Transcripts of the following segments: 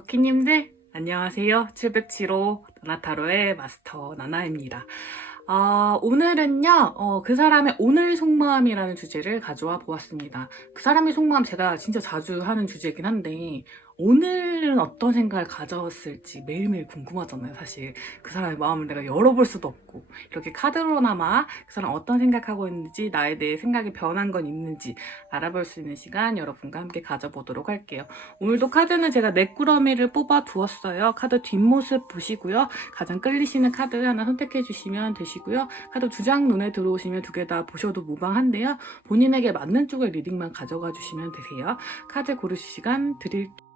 럭키님들 안녕하세요. 707호 나나타로의 마스터 나나입니다. 오늘은요, 그 사람의 오늘 속마음이라는 주제를 가져와 보았습니다. 그 사람의 속마음 제가 진짜 자주 하는 주제긴 한데, 오늘은 어떤 생각을 가져왔을지 매일매일 궁금하잖아요, 사실. 그 사람의 마음을 내가 열어볼 수도 없고, 이렇게 카드로나마 그 사람 어떤 생각하고 있는지, 나에 대해 생각이 변한 건 있는지 알아볼 수 있는 시간 여러분과 함께 가져보도록 할게요. 오늘도 카드는 제가 넷꾸러미를 뽑아 두었어요. 카드 뒷모습 보시고요. 가장 끌리시는 카드 하나 선택해 주시면 되시고요. 카드 두 장 눈에 들어오시면 두 개 다 보셔도 무방한데요. 본인에게 맞는 쪽의 리딩만 가져가 주시면 되세요. 카드 고르실 시간 드릴게요.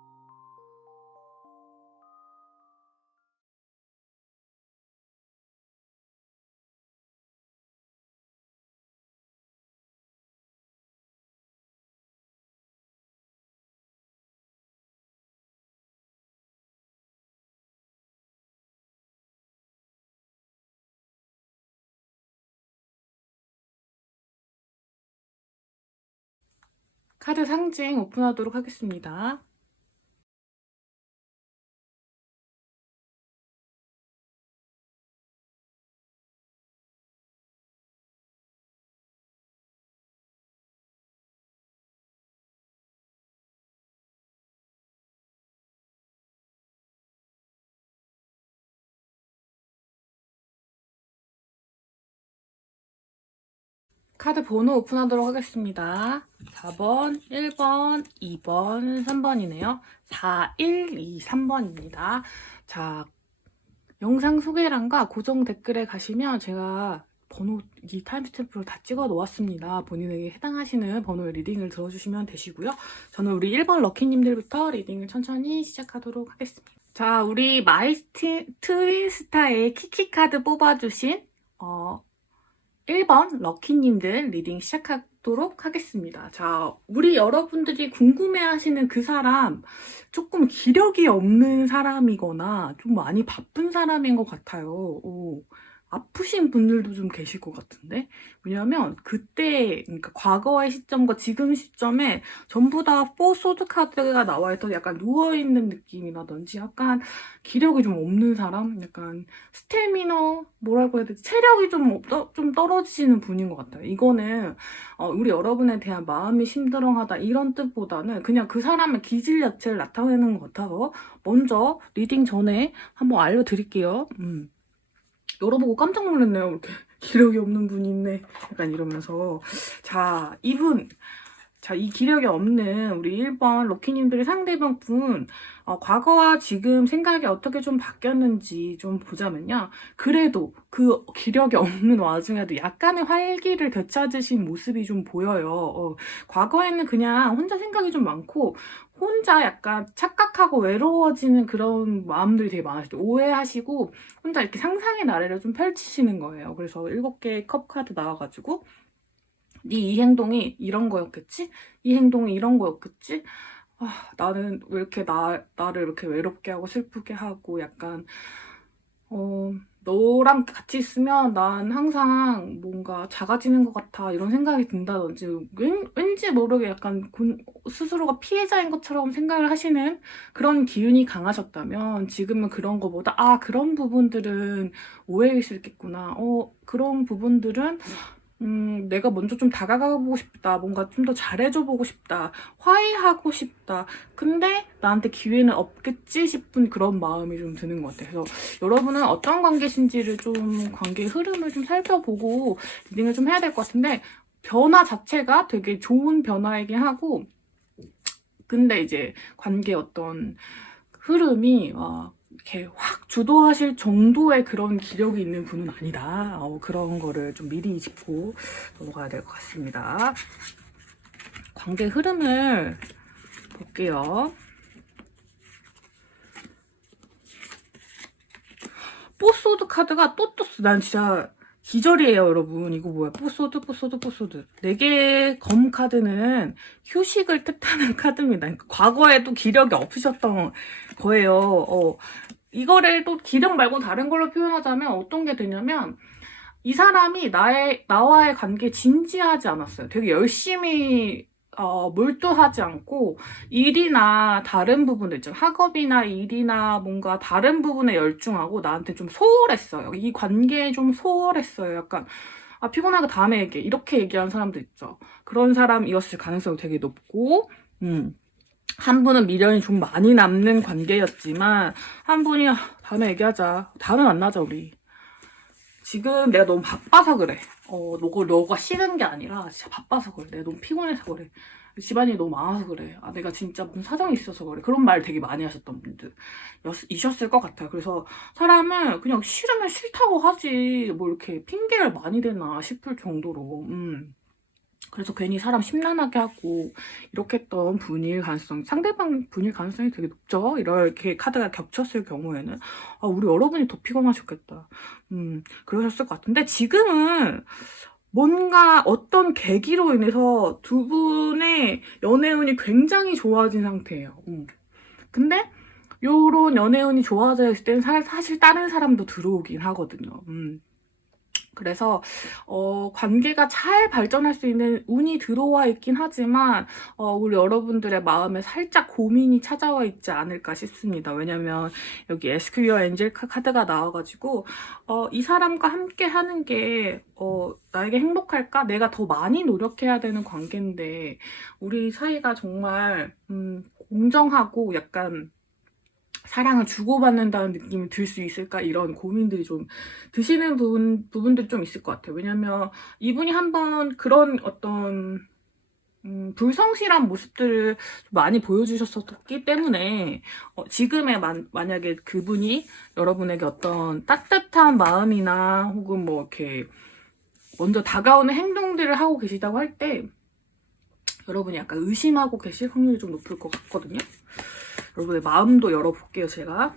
카드 상징 오픈하도록 하겠습니다. 카드 번호 오픈하도록 하겠습니다. 4번, 1번, 2번, 3번이네요. 4, 1, 2, 3번입니다. 자, 영상 소개란과 고정 댓글에 가시면 제가 번호, 이 타임스탬프를 다 찍어 놓았습니다. 본인에게 해당하시는 번호의 리딩을 들어주시면 되시고요. 저는 우리 1번 럭키님들부터 리딩을 천천히 시작하도록 하겠습니다. 자, 우리 트윈스타의 키키카드 뽑아주신 1번 럭키님들 리딩 시작하도록 하겠습니다. 자, 우리 여러분들이 궁금해하시는 그 사람 조금 기력이 없는 사람이거나 좀 많이 바쁜 사람인 것 같아요. 아프신 분들도 좀 계실 것 같은데, 왜냐면 그때, 그러니까 과거의 시점과 지금 시점에 전부 다 포소드 카드가 나와있던 약간 누워있는 느낌이라든지 약간 기력이 좀 없는 사람, 약간 스태미너, 뭐라고 해야 되지, 체력이 좀 떨어지시는 분인 것 같아요. 이거는 우리 여러분에 대한 마음이 심드렁하다 이런 뜻보다는 그냥 그 사람의 기질 자체를 나타내는 것 같아서 먼저 리딩 전에 한번 알려드릴게요. 열어보고 깜짝 놀랐네요. 이렇게 기력이 없는 분이 있네. 약간 이러면서. 자, 이분. 자, 이 기력이 없는 우리 1번 럭키님들의 상대방 분, 과거와 지금 생각이 어떻게 좀 바뀌었는지 좀 보자면요. 그래도 그 기력이 없는 와중에도 약간의 활기를 되찾으신 모습이 좀 보여요. 과거에는 그냥 혼자 생각이 좀 많고, 혼자 약간 착각하고 외로워지는 그런 마음들이 되게 많으시죠. 오해하시고, 혼자 이렇게 상상의 나래를 좀 펼치시는 거예요. 그래서 7개의 컵 카드 나와가지고, 네 이 행동이 이런 거였겠지? 이 행동이 이런 거였겠지? 나는 왜 이렇게 나를 이렇게 외롭게 하고 슬프게 하고 약간 너랑 같이 있으면 난 항상 뭔가 작아지는 것 같아 이런 생각이 든다든지 왠지 모르게 약간 스스로가 피해자인 것처럼 생각을 하시는 그런 기운이 강하셨다면 지금은 그런 거보다 그런 부분들은 오해일 수 있겠구나. 그런 부분들은 내가 먼저 좀 다가가보고 싶다. 뭔가 좀 더 잘해줘보고 싶다. 화해하고 싶다. 근데 나한테 기회는 없겠지 싶은 그런 마음이 좀 드는 것 같아요. 그래서 여러분은 어떤 관계신지를 좀 관계의 흐름을 좀 살펴보고 리딩을 좀 해야 될 것 같은데 변화 자체가 되게 좋은 변화이긴 하고 근데 이제 관계 어떤 흐름이 이렇게 확 주도하실 정도의 그런 기력이 있는 분은 아니다. 그런 거를 좀 미리 짚고 넘어가야 될 것 같습니다. 관계 흐름을 볼게요. 뽀소드 카드가 또 떴어. 난 진짜 기절이에요, 여러분. 이거 뭐야? 뽀소드. 4개의 검 카드는 휴식을 뜻하는 카드입니다. 그러니까 과거에도 기력이 없으셨던 거예요. 이거를 또 기력 말고 다른 걸로 표현하자면 어떤 게 되냐면 이 사람이 나와의 관계에 진지하지 않았어요. 되게 열심히 몰두하지 않고 일이나 다른 부분들 있죠. 학업이나 일이나 뭔가 다른 부분에 열중하고 나한테 좀 소홀했어요. 이 관계에 좀 소홀했어요. 약간 피곤하고 다음에 얘기해. 이렇게 얘기하는 사람도 있죠. 그런 사람이었을 가능성이 되게 높고 한 분은 미련이 좀 많이 남는 관계였지만 한 분이 다음에 얘기하자. 다음에 만나자 우리. 지금 내가 너무 바빠서 그래. 너가 싫은 게 아니라 진짜 바빠서 그래. 내가 너무 피곤해서 그래. 집안일이 너무 많아서 그래. 내가 진짜 무슨 사정이 있어서 그래. 그런 말 되게 많이 하셨던 분들 이셨을 것 같아요. 그래서 사람은 그냥 싫으면 싫다고 하지 뭐 이렇게 핑계를 많이 대나 싶을 정도로 그래서 괜히 사람 심란하게 하고 이렇게 했던 상대방 분일 가능성이 되게 높죠. 이렇게 카드가 겹쳤을 경우에는 우리 여러분이 더 피곤하셨겠다. 그러셨을 것 같은데 지금은 뭔가 어떤 계기로 인해서 두 분의 연애운이 굉장히 좋아진 상태예요. 근데 요런 연애운이 좋아져 있을 때는 사실 다른 사람도 들어오긴 하거든요. 그래서 관계가 잘 발전할 수 있는 운이 들어와 있긴 하지만 우리 여러분들의 마음에 살짝 고민이 찾아와 있지 않을까 싶습니다. 왜냐면 여기 에스큐어 엔젤 카드가 나와가지고 이 사람과 함께 하는 게 나에게 행복할까? 내가 더 많이 노력해야 되는 관계인데 우리 사이가 정말 공정하고 약간 사랑을 주고받는다는 느낌이 들 수 있을까? 이런 고민들이 좀 드시는 부분들이 좀 있을 것 같아요. 왜냐면 이분이 한번 그런 어떤 불성실한 모습들을 많이 보여주셨었기 때문에 지금의 만약에 그분이 여러분에게 어떤 따뜻한 마음이나 혹은 뭐 이렇게 먼저 다가오는 행동들을 하고 계시다고 할 때 여러분이 약간 의심하고 계실 확률이 좀 높을 것 같거든요. 여러분의 마음도 열어볼게요, 제가.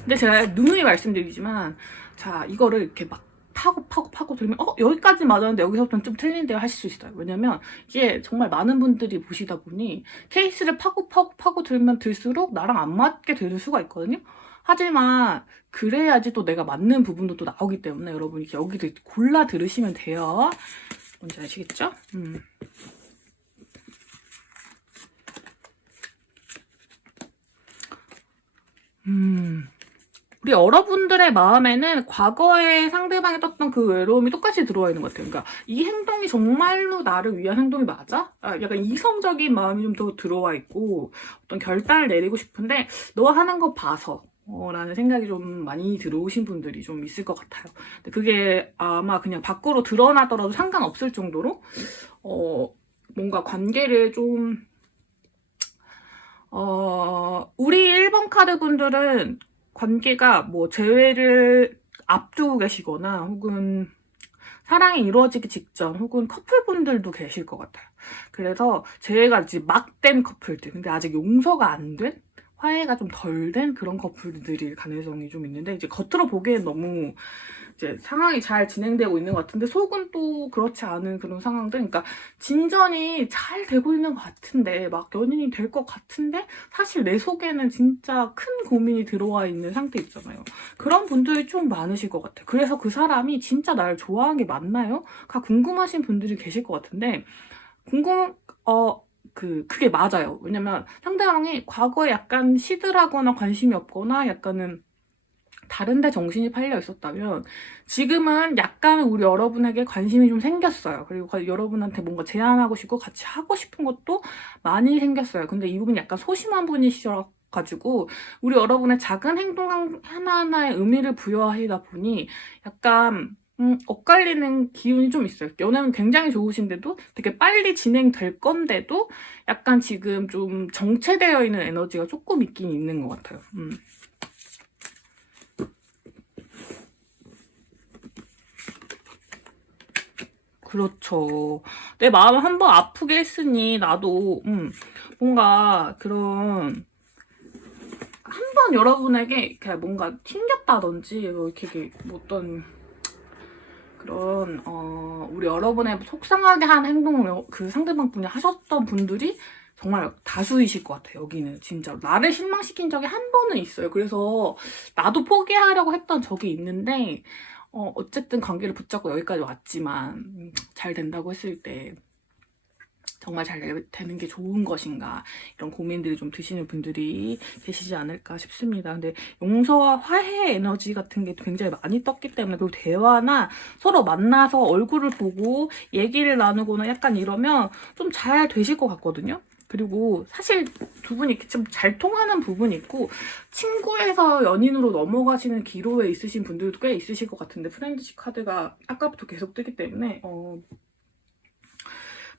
근데 제가 누누이 말씀드리지만, 자, 이거를 이렇게 막 파고 들면, 여기까지 맞았는데 여기서부터는 좀 틀린데요 하실 수 있어요. 왜냐면, 이게 정말 많은 분들이 보시다 보니, 케이스를 파고 들면 들수록 나랑 안 맞게 되는 수가 있거든요. 하지만, 그래야지 또 내가 맞는 부분도 또 나오기 때문에 여러분이 여기도 골라 들으시면 돼요. 뭔지 아시겠죠? 우리 여러분들의 마음에는 과거에 상대방이 떴던 그 외로움이 똑같이 들어와 있는 것 같아요. 그러니까 이 행동이 정말로 나를 위한 행동이 맞아? 약간 이성적인 마음이 좀 더 들어와 있고 어떤 결단을 내리고 싶은데 너 하는 거 봐서 라는 생각이 좀 많이 들어오신 분들이 좀 있을 것 같아요. 근데 그게 아마 그냥 밖으로 드러나더라도 상관없을 정도로 뭔가 관계를 좀 우리 1번 카드 분들은 관계가 뭐 재회를 앞두고 계시거나 혹은 사랑이 이루어지기 직전 혹은 커플분들도 계실 것 같아요. 그래서 재회가 이제 막 된 커플들, 근데 아직 용서가 안 된, 화해가 좀 덜 된 그런 커플들일 가능성이 좀 있는데 이제 겉으로 보기엔 너무 이제 상황이 잘 진행되고 있는 것 같은데 속은 또 그렇지 않은 그런 상황들. 그러니까 진전이 잘 되고 있는 것 같은데 막 연인이 될 것 같은데 사실 내 속에는 진짜 큰 고민이 들어와 있는 상태 있잖아요. 그런 분들이 좀 많으실 것 같아요. 그래서 그 사람이 진짜 나를 좋아하는 게 맞나요? 가 궁금하신 분들이 계실 것 같은데 그게 맞아요. 왜냐면 상대방이 과거에 약간 시들하거나 관심이 없거나 약간은 다른데 정신이 팔려 있었다면 지금은 약간 우리 여러분에게 관심이 좀 생겼어요. 그리고 여러분한테 뭔가 제안하고 싶고 같이 하고 싶은 것도 많이 생겼어요. 근데 이 부분이 약간 소심한 분이셔가지고 우리 여러분의 작은 행동 하나하나에 의미를 부여하시다 보니 약간 엇갈리는 기운이 좀 있어요. 연애는 굉장히 좋으신데도 되게 빨리 진행될 건데도 약간 지금 좀 정체되어 있는 에너지가 조금 있긴 있는 것 같아요. 그렇죠. 내 마음을 한번 아프게 했으니 나도 뭔가 그런 한 번 여러분에게 그냥 뭔가 튕겼다든지 뭐 이렇게 뭐 어떤 그런 우리 여러분의 속상하게 한 행동을 그 상대방 분이 하셨던 분들이 정말 다수이실 것 같아요. 여기는 진짜로 나를 실망시킨 적이 한 번은 있어요. 그래서 나도 포기하려고 했던 적이 있는데 어쨌든 관계를 붙잡고 여기까지 왔지만 잘 된다고 했을 때 정말 잘 되는 게 좋은 것인가, 이런 고민들이 좀 드시는 분들이 계시지 않을까 싶습니다. 근데 용서와 화해 에너지 같은 게 굉장히 많이 떴기 때문에, 그리고 대화나 서로 만나서 얼굴을 보고 얘기를 나누거나 약간 이러면 좀 잘 되실 것 같거든요. 그리고 사실 두 분이 이렇게 좀 잘 통하는 부분이 있고, 친구에서 연인으로 넘어가시는 기로에 있으신 분들도 꽤 있으실 것 같은데, 프렌드십 카드가 아까부터 계속 뜨기 때문에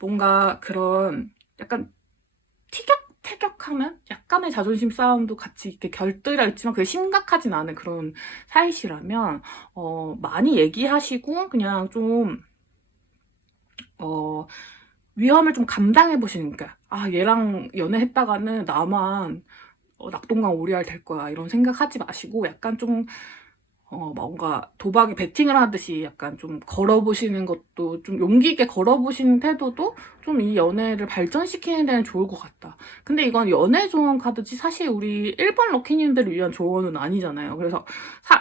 뭔가 그런 약간 티격태격하면 약간의 자존심 싸움도 같이 이렇게 곁들여 있지만 그게 심각하진 않은 그런 사이시라면 많이 얘기하시고 그냥 좀 위험을 좀 감당해 보시는, 거야. 얘랑 연애했다가는 나만 낙동강 오리알 될 거야, 이런 생각하지 마시고 약간 좀 뭔가 도박에 베팅을 하듯이 약간 좀 걸어보시는 것도, 좀 용기 있게 걸어보시는 태도도 좀 이 연애를 발전시키는 데는 좋을 것 같다. 근데 이건 연애 조언 카드지 사실 우리 일반 럭키님들을 위한 조언은 아니잖아요. 그래서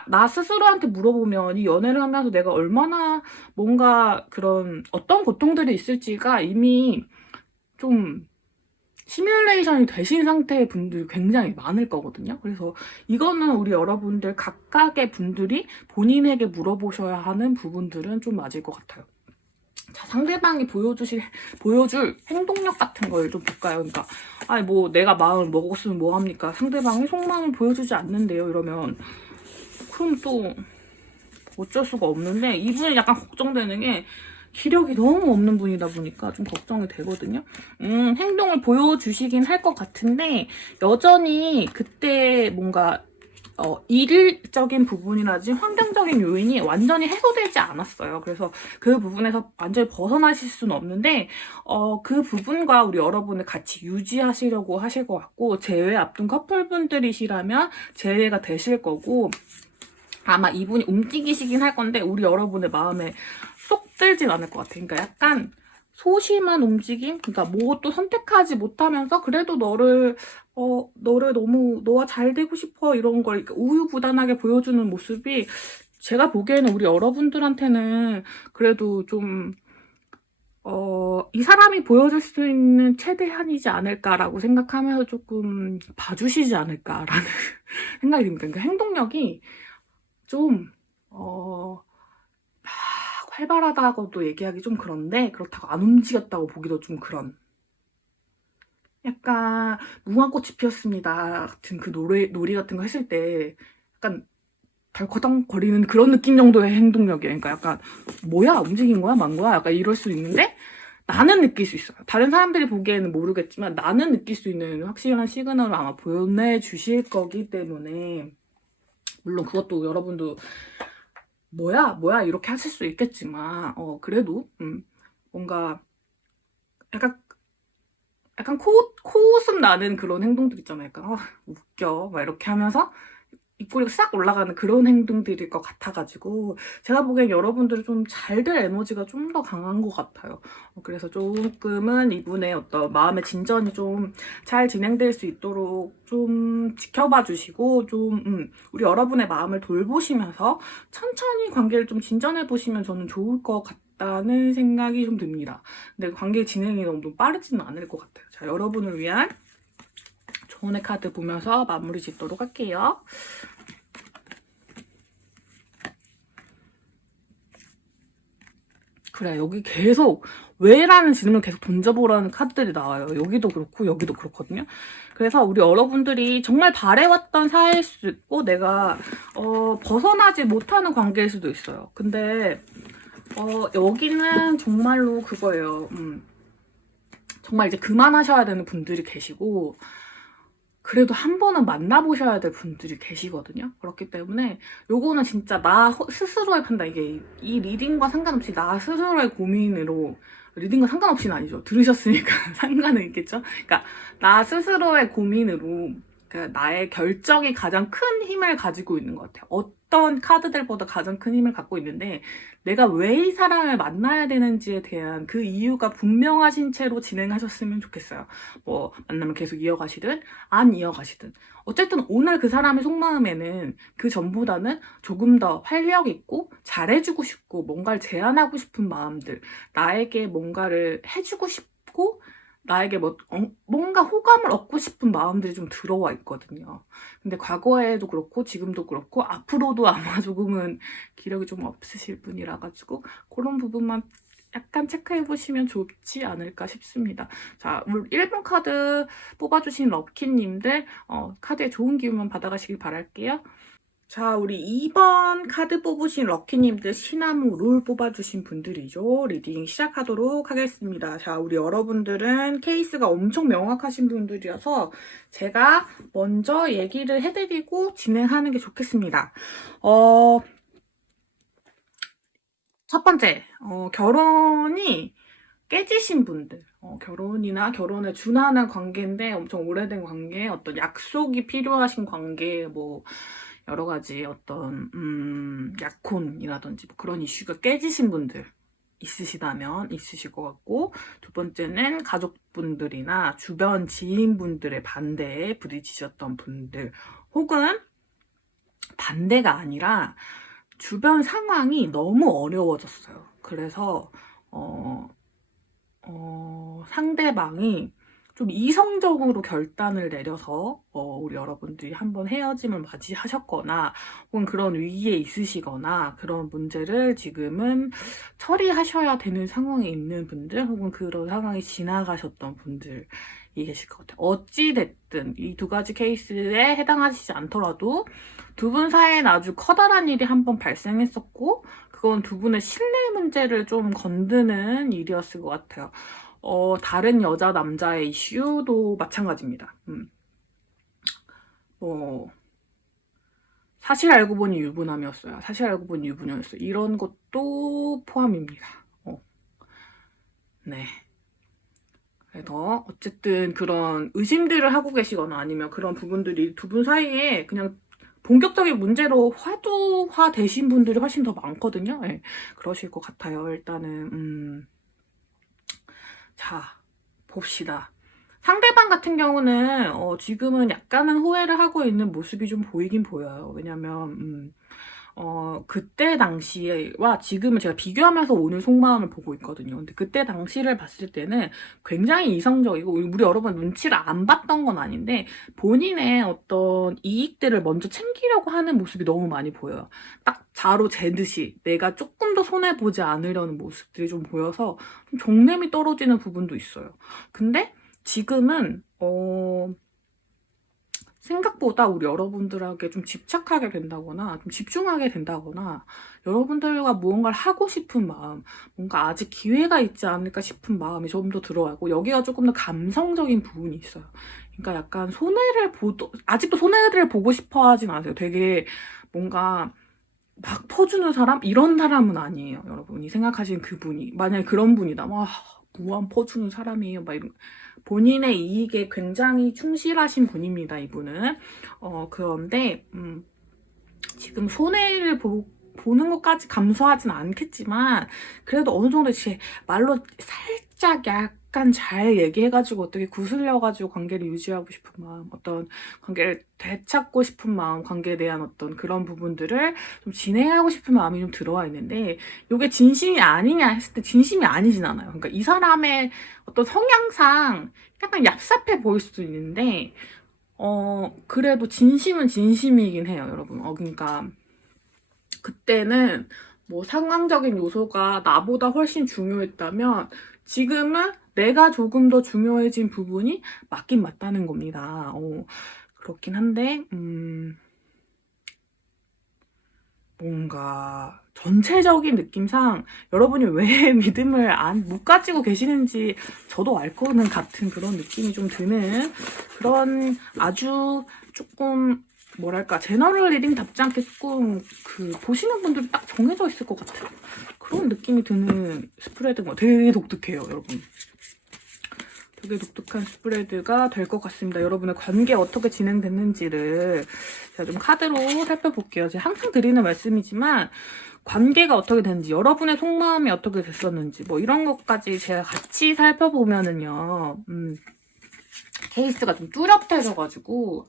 나 스스로한테 물어보면 이 연애를 하면서 내가 얼마나 뭔가 그런 어떤 고통들이 있을지가 이미 좀 시뮬레이션이 되신 상태의 분들이 굉장히 많을 거거든요. 그래서 이거는 우리 여러분들 각각의 분들이 본인에게 물어보셔야 하는 부분들은 좀 맞을 것 같아요. 자, 상대방이 보여줄 행동력 같은 걸 좀 볼까요? 그러니까, 뭐, 내가 마음을 먹었으면 뭐합니까? 상대방이 속마음을 보여주지 않는데요? 이러면, 그럼 또 어쩔 수가 없는데, 이분이 약간 걱정되는 게, 기력이 너무 없는 분이다 보니까 좀 걱정이 되거든요. 행동을 보여주시긴 할 것 같은데, 여전히 그때 뭔가 일적인 부분이라든지 환경적인 요인이 완전히 해소되지 않았어요. 그래서 그 부분에서 완전히 벗어나실 수는 없는데 그 부분과 우리 여러분을 같이 유지하시려고 하실 것 같고, 재회 앞둔 커플분들이시라면 재회가 되실 거고, 아마 이분이 움직이시긴 할 건데 우리 여러분의 마음에 쏙 들진 않을 것 같아요. 그러니까 약간 소심한 움직임? 그러니까 뭐또 선택하지 못하면서 그래도 너를 너무 너와 잘 되고 싶어, 이런 걸 우유부단하게 보여주는 모습이 제가 보기에는 우리 여러분들한테는 그래도 좀 이 사람이 보여줄 수 있는 최대한이지 않을까라고 생각하면서 조금 봐주시지 않을까라는 생각이 듭니다. 그러니까 행동력이 좀 활발하다고도 얘기하기 좀 그런데, 그렇다고 안 움직였다고 보기도 좀 그런, 약간 무궁화꽃이 피었습니다 같은 그 놀이 같은 거 했을 때 약간 덜커덩거리는 그런 느낌 정도의 행동력이에요. 그러니까 약간 뭐야, 움직인 거야, 만 거야, 약간 이럴 수 있는데 나는 느낄 수 있어요. 다른 사람들이 보기에는 모르겠지만 나는 느낄 수 있는 확실한 시그널을 아마 보내주실 거기 때문에, 물론 그것도 여러분도 뭐야 이렇게 하실 수 있겠지만 그래도 뭔가 약간 코웃음 나는 그런 행동들 있잖아요. 약간 웃겨 막 이렇게 하면서 입꼬리가 싹 올라가는 그런 행동들일 것 같아가지고, 제가 보기엔 여러분들이 좀 잘 될 에너지가 좀 더 강한 것 같아요. 그래서 조금은 이분의 어떤 마음의 진전이 좀 잘 진행될 수 있도록 좀 지켜봐 주시고, 좀 우리 여러분의 마음을 돌보시면서 천천히 관계를 좀 진전해 보시면 저는 좋을 것 같다는 생각이 좀 듭니다. 근데 관계 진행이 너무 빠르지는 않을 것 같아요. 자, 여러분을 위한 조언의 카드 보면서 마무리 짓도록 할게요. 그래, 여기 계속 왜라는 질문을 계속 던져보라는 카드들이 나와요. 여기도 그렇고 여기도 그렇거든요. 그래서 우리 여러분들이 정말 바래왔던 사이일 수도 있고, 내가 벗어나지 못하는 관계일 수도 있어요. 근데 여기는 정말로 그거예요. 정말 이제 그만하셔야 되는 분들이 계시고, 그래도 한 번은 만나보셔야 될 분들이 계시거든요. 그렇기 때문에 요거는 진짜 나 스스로의 판단, 이게 이 리딩과 상관없이 나 스스로의 고민으로, 리딩과 상관없이는 아니죠. 들으셨으니까 상관은 있겠죠. 그러니까 나 스스로의 고민으로, 그러니까 나의 결정이 가장 큰 힘을 가지고 있는 것 같아요. 어떤 카드들보다 가장 큰 힘을 갖고 있는데 내가 왜 이 사람을 만나야 되는지에 대한 그 이유가 분명하신 채로 진행하셨으면 좋겠어요. 뭐 만나면 계속 이어가시든 안 이어가시든 어쨌든 오늘 그 사람의 속마음에는 그 전보다는 조금 더 활력 있고 잘해주고 싶고 뭔가를 제안하고 싶은 마음들, 나에게 뭔가를 해주고 싶고 나에게 뭔가 호감을 얻고 싶은 마음들이 좀 들어와 있거든요. 근데 과거에도 그렇고 지금도 그렇고 앞으로도 아마 조금은 기력이 좀 없으실 분이라 가지고 그런 부분만 약간 체크해 보시면 좋지 않을까 싶습니다. 자, 우리 1번 카드 뽑아주신 럭키님들 카드에 좋은 기운만 받아가시길 바랄게요. 자, 우리 2번 카드 뽑으신 럭키님들 시나무 롤 뽑아주신 분들이죠. 리딩 시작하도록 하겠습니다. 자, 우리 여러분들은 케이스가 엄청 명확하신 분들이어서 제가 먼저 얘기를 해드리고 진행하는 게 좋겠습니다. 첫 번째, 결혼이 깨지신 분들, 결혼이나 결혼에 준하는 관계인데 엄청 오래된 관계, 어떤 약속이 필요하신 관계, 뭐 여러 가지 어떤 약혼이라든지 뭐 그런 이슈가 깨지신 분들 있으시다면 있으실 것 같고, 두 번째는 가족분들이나 주변 지인분들의 반대에 부딪히셨던 분들, 혹은 반대가 아니라 주변 상황이 너무 어려워졌어요. 그래서 상대방이 좀 이성적으로 결단을 내려서 우리 여러분들이 한번 헤어짐을 맞이하셨거나 혹은 그런 위기에 있으시거나 그런 문제를 지금은 처리하셔야 되는 상황에 있는 분들, 혹은 그런 상황이 지나가셨던 분들이 계실 것 같아요. 어찌됐든 이 두 가지 케이스에 해당하시지 않더라도 두 분 사이엔 아주 커다란 일이 한번 발생했었고, 그건 두 분의 신뢰 문제를 좀 건드는 일이었을 것 같아요. 다른 여자, 남자의 이슈도 마찬가지입니다. 사실 알고 보니 유부남이었어요. 사실 알고 보니 유부녀였어요. 이런 것도 포함입니다. 네. 그래서 어쨌든 그런 의심들을 하고 계시거나 아니면 그런 부분들이 두 분 사이에 그냥 본격적인 문제로 화두화 되신 분들이 훨씬 더 많거든요. 네, 그러실 것 같아요. 일단은 자, 봅시다. 상대방 같은 경우는 지금은 약간은 후회를 하고 있는 모습이 좀 보이긴 보여요. 왜냐면 그때 당시와 지금은 제가 비교하면서 오늘 속마음을 보고 있거든요. 근데 그때 당시를 봤을 때는 굉장히 이성적이고, 우리 여러분 눈치를 안 봤던 건 아닌데 본인의 어떤 이익들을 먼저 챙기려고 하는 모습이 너무 많이 보여요. 딱 자로 재듯이 내가 조금 더 손해보지 않으려는 모습들이 좀 보여서 좀 정냄이 떨어지는 부분도 있어요. 근데 지금은 생각보다 우리 여러분들에게 좀 집착하게 된다거나 좀 집중하게 된다거나 여러분들과 무언가를 하고 싶은 마음, 뭔가 아직 기회가 있지 않을까 싶은 마음이 좀 더 들어가고, 여기가 조금 더 감성적인 부분이 있어요. 그러니까 약간 아직도 손해를 보고 싶어 하진 않으세요. 되게 뭔가 막 퍼주는 사람? 이런 사람은 아니에요. 여러분이 생각하시는 그분이 만약에 그런 분이다, 무한 퍼주는 사람이에요, 막 이런. 본인의 이익에 굉장히 충실하신 분입니다, 이분은. 그런데 지금 손해를 보는 것까지 감수하진 않겠지만 그래도 어느 정도 이제 말로 살짝 약간 잘 얘기해가지고 어떻게 구슬려가지고 관계를 유지하고 싶은 마음, 어떤 관계를 되찾고 싶은 마음, 관계에 대한 어떤 그런 부분들을 좀 진행하고 싶은 마음이 좀 들어와 있는데, 이게 진심이 아니냐 했을 때 진심이 아니진 않아요. 그러니까 이 사람의 어떤 성향상 약간 얍삽해 보일 수도 있는데 그래도 진심은 진심이긴 해요, 여러분. 그러니까 그때는 뭐 상황적인 요소가 나보다 훨씬 중요했다면 지금은 내가 조금 더 중요해진 부분이 맞긴 맞다는 겁니다. 그렇긴 한데 뭔가 전체적인 느낌상 여러분이 왜 믿음을 못 가지고 계시는지 저도 알 거는 같은 그런 느낌이 좀 드는, 그런 아주 조금 뭐랄까 제너럴 리딩답지 않게 조금 보시는 분들이 딱 정해져 있을 것 같아요. 그런 느낌이 드는 스프레드가 되게 독특해요, 여러분. 되게 독특한 스프레드가 될 것 같습니다. 여러분의 관계 어떻게 진행됐는지를 제가 좀 카드로 살펴볼게요. 제가 항상 드리는 말씀이지만 관계가 어떻게 됐는지, 여러분의 속마음이 어떻게 됐었는지 뭐 이런 것까지 제가 같이 살펴보면은요. 케이스가 좀 뚜렷해져가지고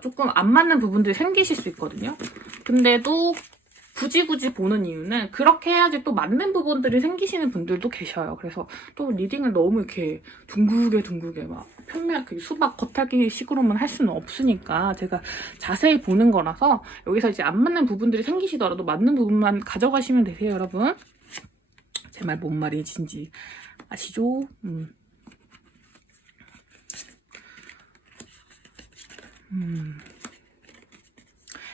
조금 안 맞는 부분들이 생기실 수 있거든요. 근데도 굳이 보는 이유는 그렇게 해야지 또 맞는 부분들이 생기시는 분들도 계셔요. 그래서 또 리딩을 너무 이렇게 둥글게 막 편미하게 수박 겉핥기 식으로만 할 수는 없으니까 제가 자세히 보는 거라서 여기서 이제 안 맞는 부분들이 생기시더라도 맞는 부분만 가져가시면 되세요, 여러분. 제 말 뭔 말인지 아시죠?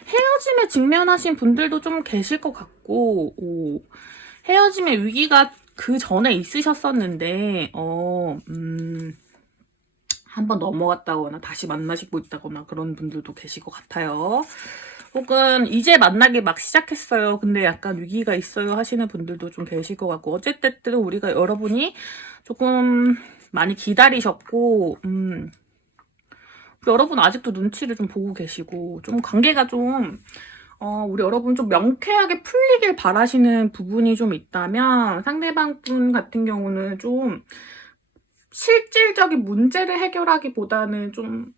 헤어짐에 직면하신 분들도 좀 계실 것 같고, 헤어짐의 위기가 그 전에 있으셨었는데, 한번 넘어갔다거나 다시 만나시고 있다거나 그런 분들도 계실 것 같아요. 혹은 이제 만나기 막 시작했어요. 근데 약간 위기가 있어요 하시는 분들도 좀 계실 것 같고, 어쨌든 우리가 여러분이 조금 많이 기다리셨고, 여러분 아직도 눈치를 좀 보고 계시고 좀 관계가 좀 우리 여러분 좀 명쾌하게 풀리길 바라시는 부분이 좀 있다면 상대방 분 같은 경우는 좀 실질적인 문제를 해결하기보다는 좀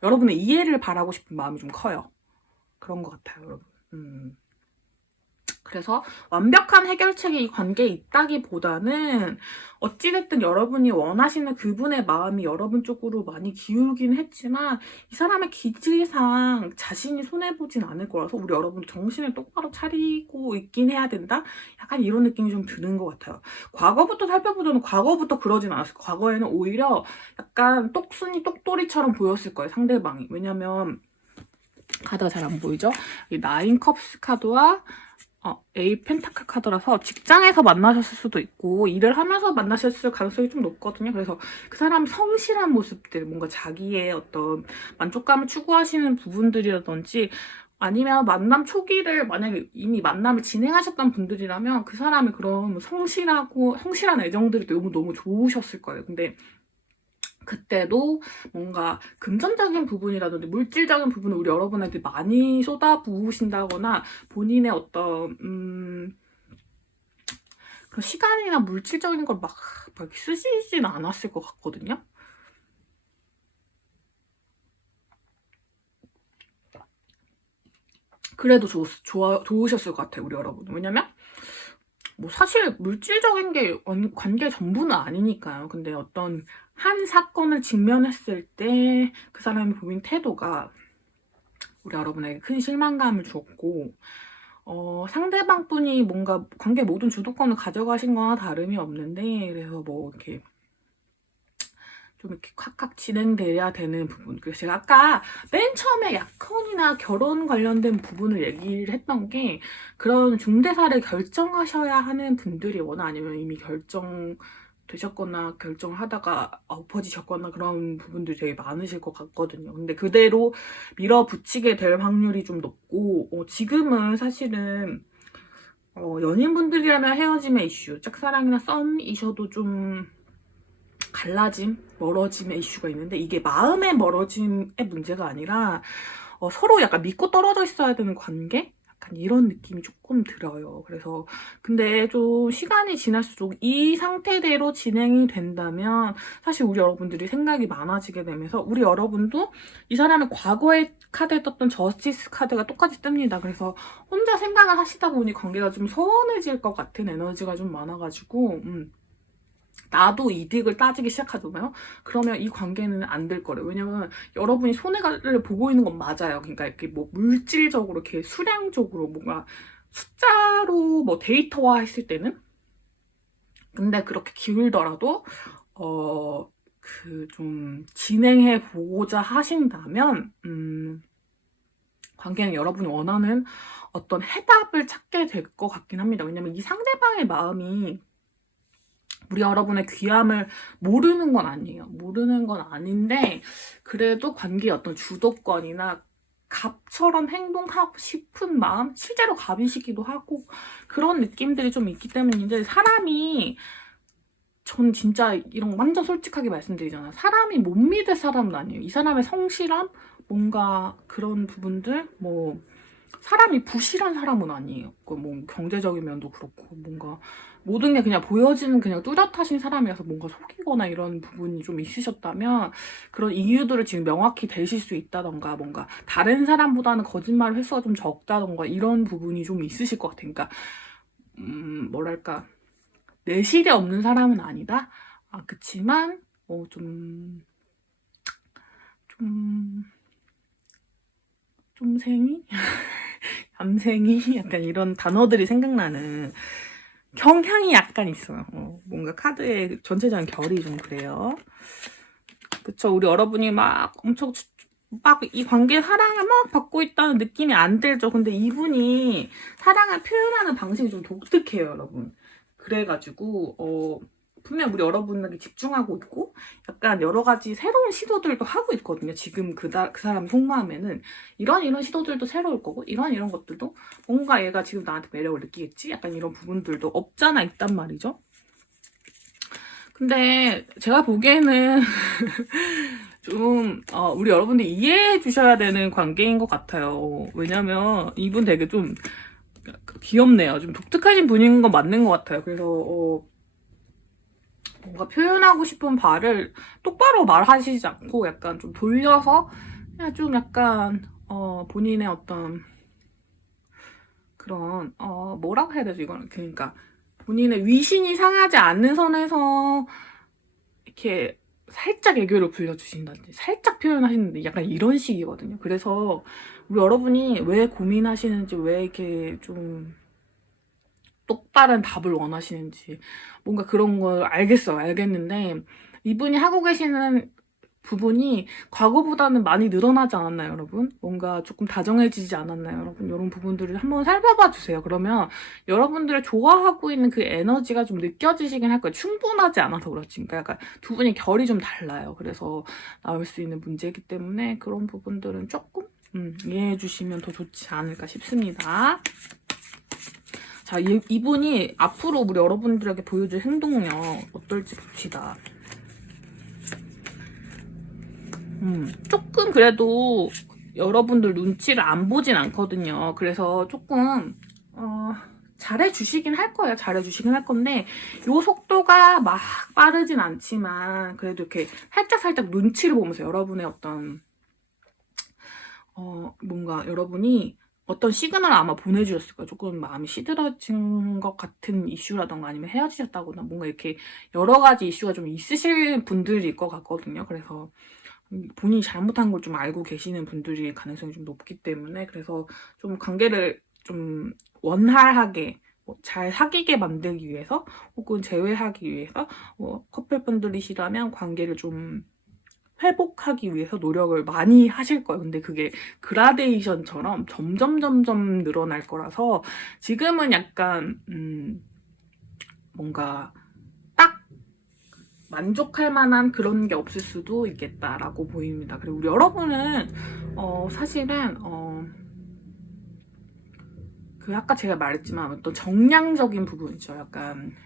여러분의 이해를 바라고 싶은 마음이 좀 커요. 그런 것 같아요, 여러분. 그래서 완벽한 해결책이 이 관계에 있다기보다는 어찌됐든 여러분이 원하시는 그분의 마음이 여러분 쪽으로 많이 기울긴 했지만 이 사람의 기질상 자신이 손해보진 않을 거라서 우리 여러분 정신을 똑바로 차리고 있긴 해야 된다? 약간 이런 느낌이 좀 드는 것 같아요. 과거부터 살펴보자면 과거부터 그러진 않았을 거예요. 과거에는 오히려 약간 똑순이 똑돌이처럼 보였을 거예요, 상대방이. 왜냐면 카드가 잘 안 보이죠? 이 나인 컵스 카드와 에이 펜타클 카드라서 직장에서 만나셨을 수도 있고 일을 하면서 만나셨을 가능성이 좀 높거든요. 그래서 그 사람 성실한 모습들, 뭔가 자기의 어떤 만족감을 추구하시는 부분들이라든지 아니면 만남 초기를 만약에 이미 만남을 진행하셨던 분들이라면 그 사람의 그런 성실한 애정들이 너무 좋으셨을 거예요. 근데 그때도 뭔가 금전적인 부분이라든지 물질적인 부분을 우리 여러분한테 많이 쏟아부으신다거나 본인의 어떤 그런 시간이나 물질적인 걸 막 쓰시진 않았을 것 같거든요. 그래도 좋으셨을 것 같아요, 우리 여러분. 왜냐면 뭐 사실 물질적인 게 관계 전부는 아니니까요. 근데 어떤 한 사건을 직면했을 때 그 사람이 보인 태도가 우리 여러분에게 큰 실망감을 줬고 상대방 분이 뭔가 관계 모든 주도권을 가져가신 거나 다름이 없는데 그래서 뭐 이렇게 좀 이렇게 콱콱 진행돼야 되는 부분. 그래서 제가 아까 맨 처음에 약혼이나 결혼 관련된 부분을 얘기를 했던 게 그런 중대사를 결정하셔야 하는 분들이 워낙 아니면 이미 결정되셨거나 결정을 하다가 엎어지셨거나 그런 부분들이 되게 많으실 것 같거든요. 근데 그대로 밀어붙이게 될 확률이 좀 높고 지금은 사실은 연인분들이라면 헤어짐의 이슈, 짝사랑이나 썸이셔도 좀 갈라짐, 멀어짐의 이슈가 있는데 이게 마음의 멀어짐의 문제가 아니라 서로 약간 믿고 떨어져 있어야 되는 관계? 약간 이런 느낌이 조금 들어요. 그래서 근데 좀 시간이 지날수록 이 상태대로 진행이 된다면 사실 우리 여러분들이 생각이 많아지게 되면서 우리 여러분도 이 사람의 과거에 카드에 떴던 저스티스 카드가 똑같이 뜹니다. 그래서 혼자 생각을 하시다 보니 관계가 좀 서운해질 것 같은 에너지가 좀 많아가지고 나도 이득을 따지기 시작하잖아요. 그러면 이 관계는 안 될 거래요. 왜냐면 여러분이 손해를 보고 있는 건 맞아요. 그러니까 이렇게 뭐 물질적으로 이렇게 수량적으로 뭔가 숫자로 뭐 데이터화 했을 때는 근데 그렇게 기울더라도 그 좀 진행해 보고자 하신다면 관계는 여러분이 원하는 어떤 해답을 찾게 될 것 같긴 합니다. 왜냐면 이 상대방의 마음이 우리 여러분의 귀함을 모르는 건 아니에요. 모르는 건 아닌데 그래도 관계의 어떤 주도권이나 갑처럼 행동하고 싶은 마음, 실제로 갑이시기도 하고 그런 느낌들이 좀 있기 때문인데 사람이 전 진짜 이런 거 완전 솔직하게 말씀드리잖아요. 사람이 못 믿을 사람은 아니에요. 이 사람의 성실함, 뭔가 그런 부분들, 뭐 사람이 부실한 사람은 아니에요. 뭐 경제적인 면도 그렇고 뭔가 모든 게 그냥 보여지는 그냥 뚜렷하신 사람이라서 뭔가 속이거나 이런 부분이 좀 있으셨다면 그런 이유들을 지금 명확히 대실 수 있다던가 뭔가 다른 사람보다는 거짓말 횟수가 좀 적다던가 이런 부분이 좀 있으실 것 같아요. 그러니까 뭐랄까 내실이 없는 사람은 아니다. 그치만 좀 생이? 얌생이? 약간 이런 단어들이 생각나는 경향이 약간 있어요. 뭔가 카드의 전체적인 결이 좀 그래요. 그쵸. 우리 여러분이 막 엄청 막 이 관계에 사랑을 막 받고 있다는 느낌이 안 들죠. 근데 이분이 사랑을 표현하는 방식이 좀 독특해요, 여러분. 그래가지고 분명 우리 여러분에게 집중하고 있고 약간 여러 가지 새로운 시도들도 하고 있거든요. 지금 그 사람 속마음에는 이런 시도들도 새로울 거고 이런 것들도 뭔가 얘가 지금 나한테 매력을 느끼겠지? 약간 이런 부분들도 없잖아 있단 말이죠. 근데 제가 보기에는 좀 우리 여러분들 이해해 주셔야 되는 관계인 것 같아요. 왜냐면 이분 되게 좀 귀엽네요. 좀 독특하신 분인 건 맞는 것 같아요. 그래서 뭔가 표현하고 싶은 바를 똑바로 말하시지 않고 약간 좀 돌려서 그냥 좀 약간 본인의 어떤 그런 뭐라고 해야 되죠 이거는. 그러니까 본인의 위신이 상하지 않는 선에서 이렇게 살짝 애교를 불려주신다든지 살짝 표현하시는데 약간 이런 식이거든요. 그래서 우리 여러분이 왜 고민하시는지 왜 이렇게 좀 똑바른 답을 원하시는지 뭔가 그런 걸 알겠는데 이분이 하고 계시는 부분이 과거보다는 많이 늘어나지 않았나요, 여러분? 뭔가 조금 다정해지지 않았나요, 여러분? 이런 부분들을 한번 살펴봐 주세요. 그러면 여러분들의 좋아하고 있는 그 에너지가 좀 느껴지시긴 할 거예요. 충분하지 않아서 그렇지. 그러니까 약간 두 분이 결이 좀 달라요. 그래서 나올 수 있는 문제이기 때문에 그런 부분들은 조금 이해해 주시면 더 좋지 않을까 싶습니다. 자, 이분이 앞으로 우리 여러분들에게 보여줄 행동력 어떨지 봅시다. 조금 그래도 여러분들 눈치를 안 보진 않거든요. 그래서 조금 잘해주시긴 할 거예요. 잘해주시긴 할 건데 요 속도가 막 빠르진 않지만 그래도 이렇게 살짝 눈치를 보면서 여러분의 어떤 뭔가 여러분이 어떤 시그널을 아마 보내주셨을 거예요. 조금 마음이 시들어진 것 같은 이슈라던가 아니면 헤어지셨다거나 뭔가 이렇게 여러 가지 이슈가 좀 있으실 분들일 것 같거든요. 그래서 본인이 잘못한 걸 좀 알고 계시는 분들이 가능성이 좀 높기 때문에 그래서 좀 관계를 좀 원활하게 잘 사귀게 만들기 위해서 혹은 재회하기 위해서 커플분들이시라면 관계를 좀 회복하기 위해서 노력을 많이 하실 거예요. 근데 그게 그라데이션처럼 점점 늘어날 거라서 지금은 약간 뭔가 딱 만족할 만한 그런 게 없을 수도 있겠다라고 보입니다. 그리고 우리 여러분은 사실은 그 아까 제가 말했지만 어떤 정량적인 부분이죠. 약간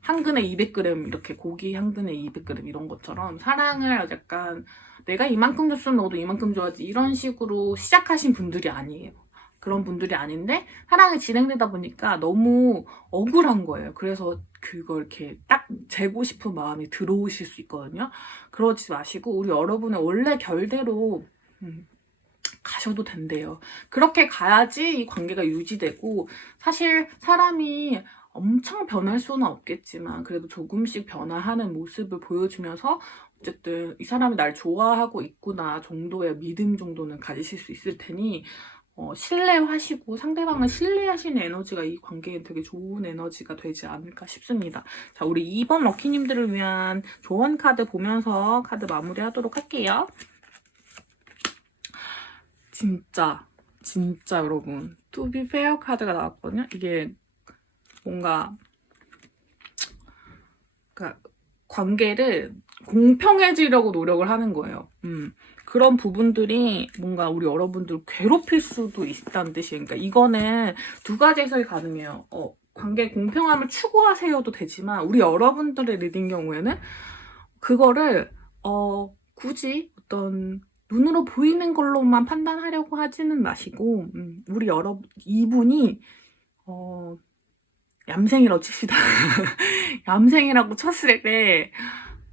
한 근에 200g 이렇게 고기 한 근에 200g 이런 것처럼 사랑을 약간 내가 이만큼 줬으면 너도 이만큼 줘야지 이런 식으로 시작하신 분들이 아니에요. 그런 분들이 아닌데 사랑이 진행되다 보니까 너무 억울한 거예요. 그래서 그걸 이렇게 딱 재고 싶은 마음이 들어오실 수 있거든요. 그러지 마시고 우리 여러분의 원래 결대로 가셔도 된대요. 그렇게 가야지 이 관계가 유지되고 사실 사람이 엄청 변할 수는 없겠지만 그래도 조금씩 변화하는 모습을 보여주면서 어쨌든 이 사람이 날 좋아하고 있구나 정도의 믿음 정도는 가지실 수 있을 테니 신뢰하시고 상대방을 신뢰하시는 에너지가 이 관계에 되게 좋은 에너지가 되지 않을까 싶습니다. 자, 우리 2번 럭키님들을 위한 조언 카드 보면서 카드 마무리하도록 할게요. 진짜 여러분 To be fair 카드가 나왔거든요. 이게 뭔가 그러니까 관계를 공평해지려고 노력을 하는 거예요. 그런 부분들이 뭔가 우리 여러분들 괴롭힐 수도 있다는 뜻이에요. 그러니까 이거는 두 가지 해석이 가능해요. 관계 공평함을 추구하세요도 되지만 우리 여러분들의 리딩 경우에는 그거를 굳이 어떤 눈으로 보이는 걸로만 판단하려고 하지는 마시고 우리 이분이 얌생이라고 칩시다. 얌생이라고 쳤을 때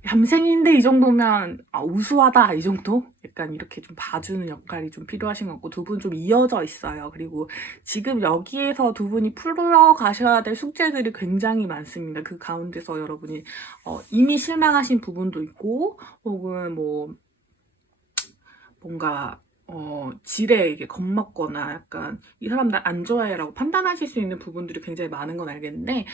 얌생인데 이 정도면 우수하다 이 정도? 약간 이렇게 좀 봐주는 역할이 좀 필요하신 것 같고 두 분 좀 이어져 있어요. 그리고 지금 여기에서 두 분이 풀어가셔야 될 숙제들이 굉장히 많습니다. 그 가운데서 여러분이 이미 실망하신 부분도 있고 혹은 뭐 뭔가 지레 이게 겁먹거나 약간 이 사람 나 안 좋아해라고 판단하실 수 있는 부분들이 굉장히 많은 건 알겠는데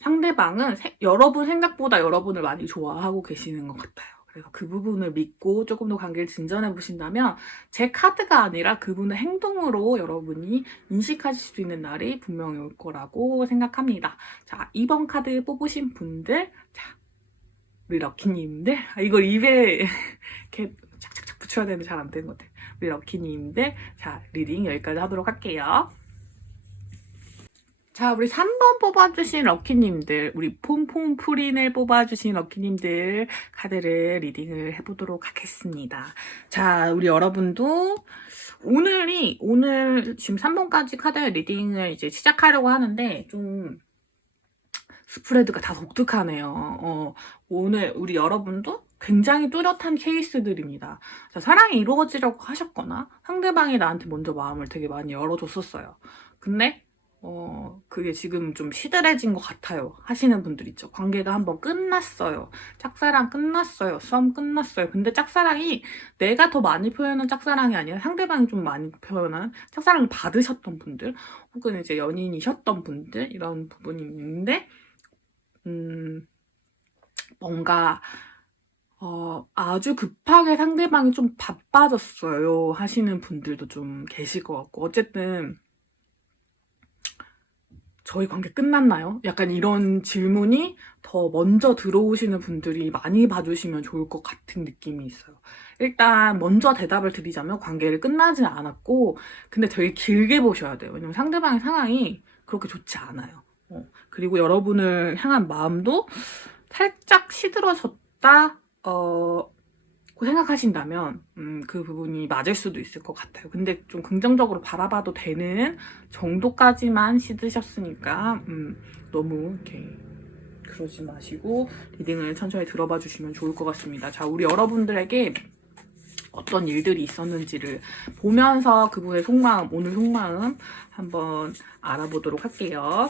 상대방은 여러분 생각보다 여러분을 많이 좋아하고 계시는 것 같아요. 그래서 그 부분을 믿고 조금 더 관계를 진전해 보신다면 제 카드가 아니라 그분의 행동으로 여러분이 인식하실 수 있는 날이 분명히 올 거라고 생각합니다. 자, 2번 카드 뽑으신 분들, 자, 우리 럭키님들, 이걸 입에 이렇게 착착착 붙여야 되는데 잘 안 되는 것 같아요. 우리 럭키님들, 자, 리딩 여기까지 하도록 할게요. 자, 우리 3번 뽑아주신 럭키님들, 우리 폼폼프린을 뽑아주신 럭키님들 카드를 리딩을 해보도록 하겠습니다. 자, 우리 여러분도 오늘 지금 3번까지 카드 리딩을 이제 시작하려고 하는데 좀 스프레드가 다 독특하네요. 오늘 우리 여러분도 굉장히 뚜렷한 케이스들입니다. 자, 사랑이 이루어지려고 하셨거나 상대방이 나한테 먼저 마음을 되게 많이 열어줬었어요. 근데 그게 지금 좀 시들해진 것 같아요 하시는 분들 있죠. 관계가 한번 끝났어요. 짝사랑 끝났어요. 썸 끝났어요. 근데 짝사랑이 내가 더 많이 표현한 짝사랑이 아니라 상대방이 좀 많이 표현한 짝사랑을 받으셨던 분들 혹은 이제 연인이셨던 분들 이런 부분이 있는데 뭔가 아주 급하게 상대방이 좀 바빠졌어요 하시는 분들도 좀 계실 것 같고 어쨌든 저희 관계 끝났나요? 약간 이런 질문이 더 먼저 들어오시는 분들이 많이 봐주시면 좋을 것 같은 느낌이 있어요. 일단 먼저 대답을 드리자면 관계를 끝나진 않았고 근데 되게 길게 보셔야 돼요. 왜냐면 상대방의 상황이 그렇게 좋지 않아요. 그리고 여러분을 향한 마음도 살짝 시들어졌다 고 생각하신다면 그 부분이 맞을 수도 있을 것 같아요. 근데 좀 긍정적으로 바라봐도 되는 정도까지만 시드셨으니까 너무 이렇게 그러지 마시고 리딩을 천천히 들어봐 주시면 좋을 것 같습니다. 자, 우리 여러분들에게 어떤 일들이 있었는지를 보면서 그분의 속마음, 오늘 속마음 한번 알아보도록 할게요.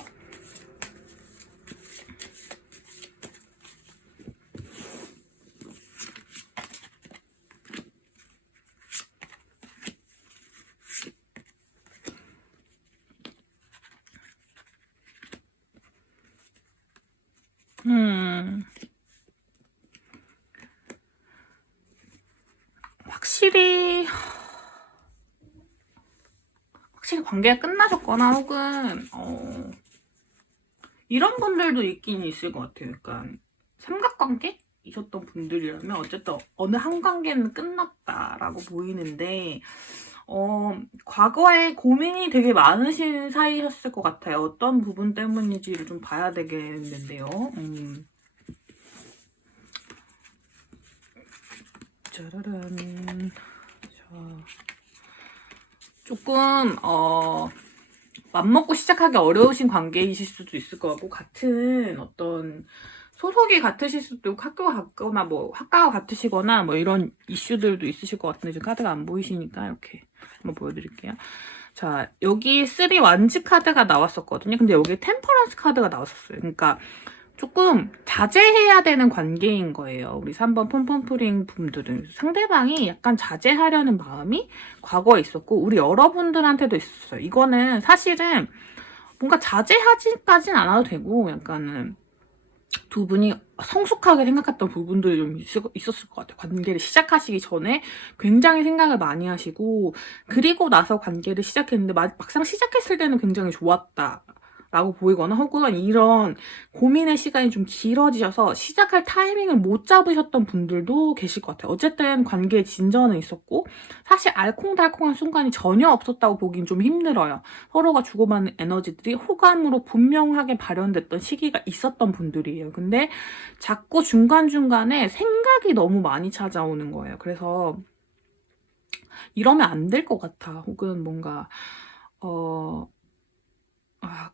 확실히 관계가 끝나셨거나 혹은 이런 분들도 있긴 있을 것 같아요. 약간 삼각관계? 이셨던 분들이라면 어쨌든 어느 한 관계는 끝났다라고 보이는데 과거에 고민이 되게 많으신 사이셨을 것 같아요. 어떤 부분 때문인지를 좀 봐야 되겠는데요. 짜라란. 자, 조금 맘먹고 시작하기 어려우신 관계이실 수도 있을 것 같고 같은 어떤 소속이 같으실 수도 있고 학교가 같거나 뭐 학과가 같으시거나 뭐 이런 이슈들도 있으실 것 같은데 지금 카드가 안 보이시니까 이렇게 한번 보여드릴게요. 자, 여기 3 완즈 카드가 나왔었거든요. 근데 여기 템퍼런스 카드가 나왔었어요. 그러니까 조금 자제해야 되는 관계인 거예요. 우리 3번 폼폼프링 분들은 상대방이 약간 자제하려는 마음이 과거에 있었고 우리 여러분들한테도 있었어요. 이거는 사실은 뭔가 자제하지까진 않아도 되고 약간은 두 분이 성숙하게 생각했던 부분들이 좀 있었을 것 같아요. 관계를 시작하시기 전에 굉장히 생각을 많이 하시고 그리고 나서 관계를 시작했는데 막상 시작했을 때는 굉장히 좋았다. 라고 보이거나 혹은 이런 고민의 시간이 좀 길어지셔서 시작할 타이밍을 못 잡으셨던 분들도 계실 것 같아요. 어쨌든 관계에 진전은 있었고 사실 알콩달콩한 순간이 전혀 없었다고 보긴 좀 힘들어요. 서로가 주고받는 에너지들이 호감으로 분명하게 발현됐던 시기가 있었던 분들이에요. 근데 자꾸 중간중간에 생각이 너무 많이 찾아오는 거예요. 그래서 이러면 안 될 것 같아. 혹은 뭔가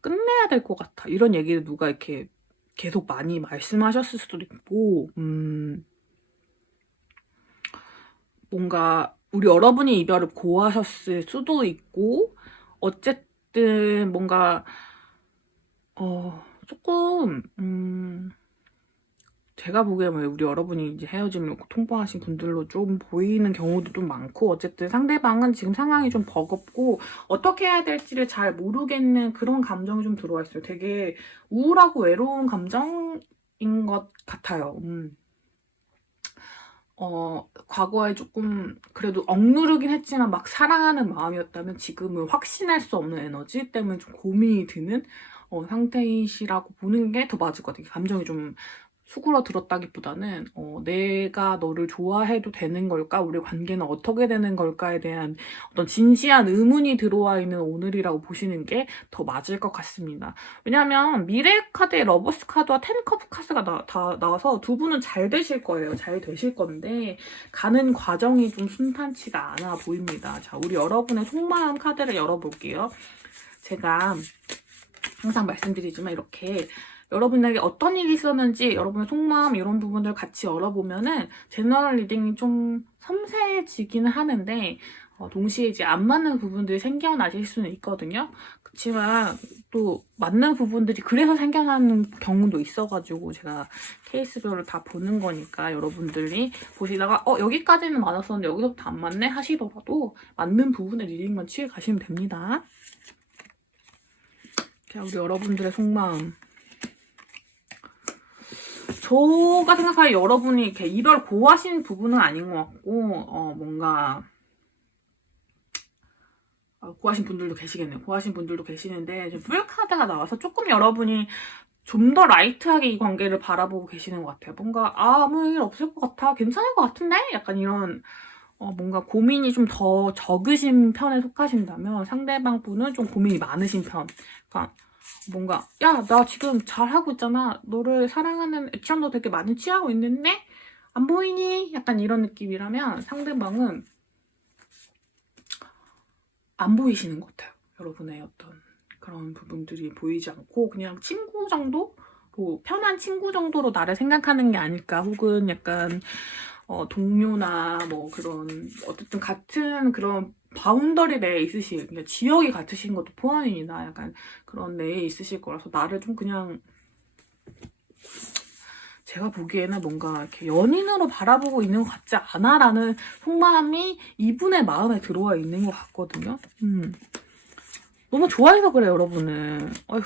끝내야 될 것 같아. 이런 얘기를 누가 이렇게 계속 많이 말씀하셨을 수도 있고, 뭔가 우리 여러분이 이별을 고하셨을 수도 있고, 어쨌든 뭔가, 조금, 제가 보기에는 우리 여러분이 이제 헤어짐을 통보하신 분들로 좀 보이는 경우도 좀 많고, 어쨌든 상대방은 지금 상황이 좀 버겁고 어떻게 해야 될지를 잘 모르겠는 그런 감정이 좀 들어와 있어요. 되게 우울하고 외로운 감정인 것 같아요. 과거에 조금 그래도 억누르긴 했지만 막 사랑하는 마음이었다면 지금은 확신할 수 없는 에너지 때문에 좀 고민이 드는 상태이시라고 보는 게 더 맞을 것 같아요. 감정이 좀 수그러들었다기보다는 내가 너를 좋아해도 되는 걸까? 우리 관계는 어떻게 되는 걸까에 대한 어떤 진지한 의문이 들어와 있는 오늘이라고 보시는 게 더 맞을 것 같습니다. 왜냐하면 미래 카드의 러버스 카드와 텐컵 카드가 다 나와서 두 분은 잘 되실 거예요. 잘 되실 건데 가는 과정이 좀 순탄치가 않아 보입니다. 자, 우리 여러분의 속마음 카드를 열어볼게요. 제가 항상 말씀드리지만 이렇게 여러분에게 어떤 일이 있었는지 여러분의 속마음 이런 부분들 같이 열어보면은 제너럴 리딩이 좀 섬세해지기는 하는데 동시에 이제 안 맞는 부분들이 생겨나실 수는 있거든요. 그렇지만 또 맞는 부분들이 그래서 생겨나는 경우도 있어가지고 제가 케이스별로 다 보는 거니까 여러분들이 보시다가 여기까지는 맞았었는데 여기서부터 안 맞네 하시더라도 맞는 부분의 리딩만 취해 가시면 됩니다. 자, 우리 여러분들의 속마음. 제가 생각할 여러분이 이렇게 이별 고하신 부분은 아닌 것 같고, 뭔가, 고하신 분들도 계시겠네요. 고하신 분들도 계시는데, 풀카드가 나와서 조금 여러분이 좀 더 라이트하게 이 관계를 바라보고 계시는 것 같아요. 뭔가, 아무 일 없을 것 같아. 괜찮을 것 같은데? 약간 이런, 뭔가 고민이 좀 더 적으신 편에 속하신다면, 상대방 분은 좀 고민이 많으신 편. 그러니까, 뭔가 야, 나 지금 잘하고 있잖아. 너를 사랑하는 액션도 되게 많이 취하고 있는데 안 보이니? 약간 이런 느낌이라면 상대방은 안 보이시는 것 같아요. 여러분의 어떤 그런 부분들이 보이지 않고 그냥 친구 정도? 편한 친구 정도로 나를 생각하는 게 아닐까. 혹은 약간 동료나 뭐 그런 어쨌든 같은 그런 바운더리 내에 있으실, 그러니까 지역이 같으신 것도 포함입니다. 약간 그런 내에 있으실 거라서 나를 좀 그냥 제가 보기에는 뭔가 이렇게 연인으로 바라보고 있는 것 같지 않아라는 속마음이 이분의 마음에 들어와 있는 것 같거든요. 너무 좋아해서 그래요, 여러분은. 어휴.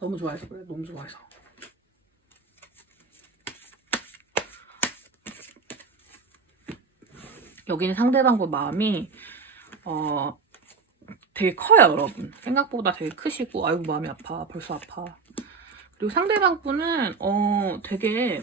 너무 좋아해서 그래요, 너무 좋아해서. 여기는 상대방과 마음이 되게 커요, 여러분. 생각보다 되게 크시고 아이고 마음이 아파, 벌써 아파. 그리고 상대방 분은 되게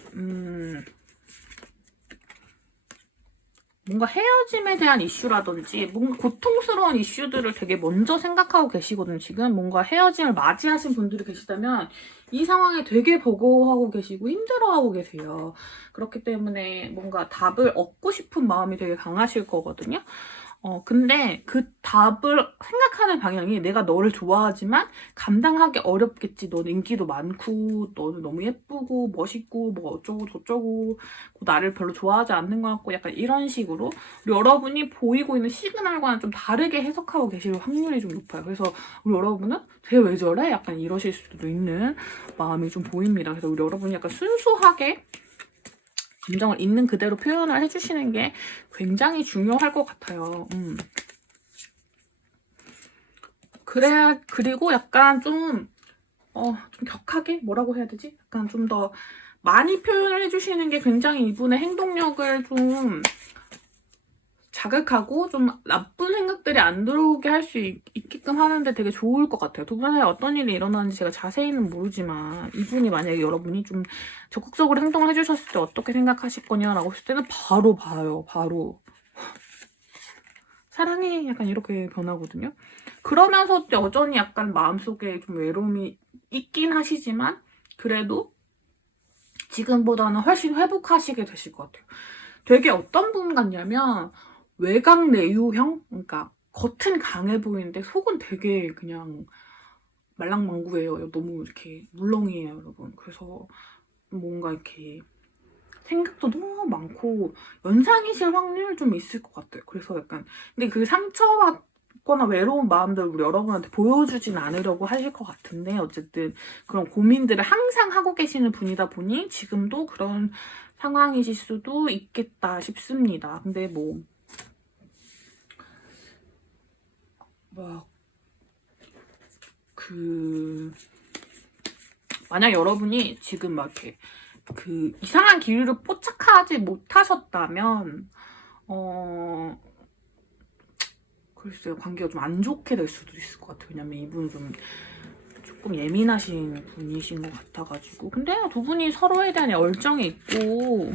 뭔가 헤어짐에 대한 이슈라든지 뭔가 고통스러운 이슈들을 되게 먼저 생각하고 계시거든요. 지금 뭔가 헤어짐을 맞이하신 분들이 계시다면 이 상황에 되게 버거워하고 계시고 힘들어하고 계세요. 그렇기 때문에 뭔가 답을 얻고 싶은 마음이 되게 강하실 거거든요. 근데 그 답을 생각하는 방향이 내가 너를 좋아하지만 감당하기 어렵겠지. 너는 인기도 많고 너는 너무 예쁘고 멋있고 뭐 어쩌고 저쩌고 나를 별로 좋아하지 않는 것 같고 약간 이런 식으로 우리 여러분이 보이고 있는 시그널과는 좀 다르게 해석하고 계실 확률이 좀 높아요. 그래서 우리 여러분은 쟤 왜 저래? 약간 이러실 수도 있는 마음이 좀 보입니다. 그래서 우리 여러분이 약간 순수하게 감정을 있는 그대로 표현을 해주시는 게 굉장히 중요할 것 같아요. 그리고 약간 좀 격하게? 뭐라고 해야 되지? 약간 좀 더 많이 표현을 해주시는 게 굉장히 이분의 행동력을 좀 자극하고 좀 나쁜 생각들이 안 들어오게 할 수 있게끔 하는데 되게 좋을 것 같아요. 두 분 사이에 어떤 일이 일어나는지 제가 자세히는 모르지만 이분이 만약에 여러분이 좀 적극적으로 행동을 해주셨을 때 어떻게 생각하실 거냐라고 했을 때는 바로 봐요. 바로. 사랑해 약간 이렇게 변하거든요. 그러면서 여전히 약간 마음속에 좀 외로움이 있긴 하시지만 그래도 지금보다는 훨씬 회복하시게 되실 것 같아요. 되게 어떤 분 같냐면 외강 내유형? 그러니까 겉은 강해 보이는데 속은 되게 그냥 말랑망구해요. 너무 이렇게 물렁이에요, 여러분. 그래서 뭔가 이렇게 생각도 너무 많고 연상이실 확률 좀 있을 것 같아요. 그래서 약간 근데 그 상처받거나 외로운 마음들 우리 여러분한테 보여주진 않으려고 하실 것 같은데 어쨌든 그런 고민들을 항상 하고 계시는 분이다 보니 지금도 그런 상황이실 수도 있겠다 싶습니다. 근데 만약 여러분이 지금 막 이렇게 이상한 기류를 포착하지 못하셨다면, 글쎄요, 관계가 좀 안 좋게 될 수도 있을 것 같아요. 왜냐면 이분은 조금 예민하신 분이신 것 같아가지고. 근데 두 분이 서로에 대한 열정이 있고,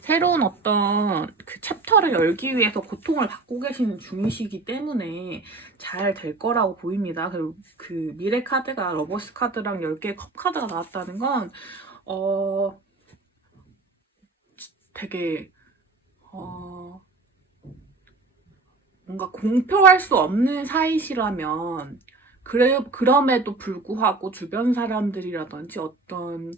새로운 어떤 그 챕터를 열기 위해서 고통을 받고 계시는 중이시기 때문에 잘 될 거라고 보입니다. 그리고 그 미래 카드가 러버스 카드랑 10개의 컵 카드가 나왔다는 건, 되게, 뭔가 공표할 수 없는 사이시라면, 그럼에도 불구하고 주변 사람들이라든지 어떤,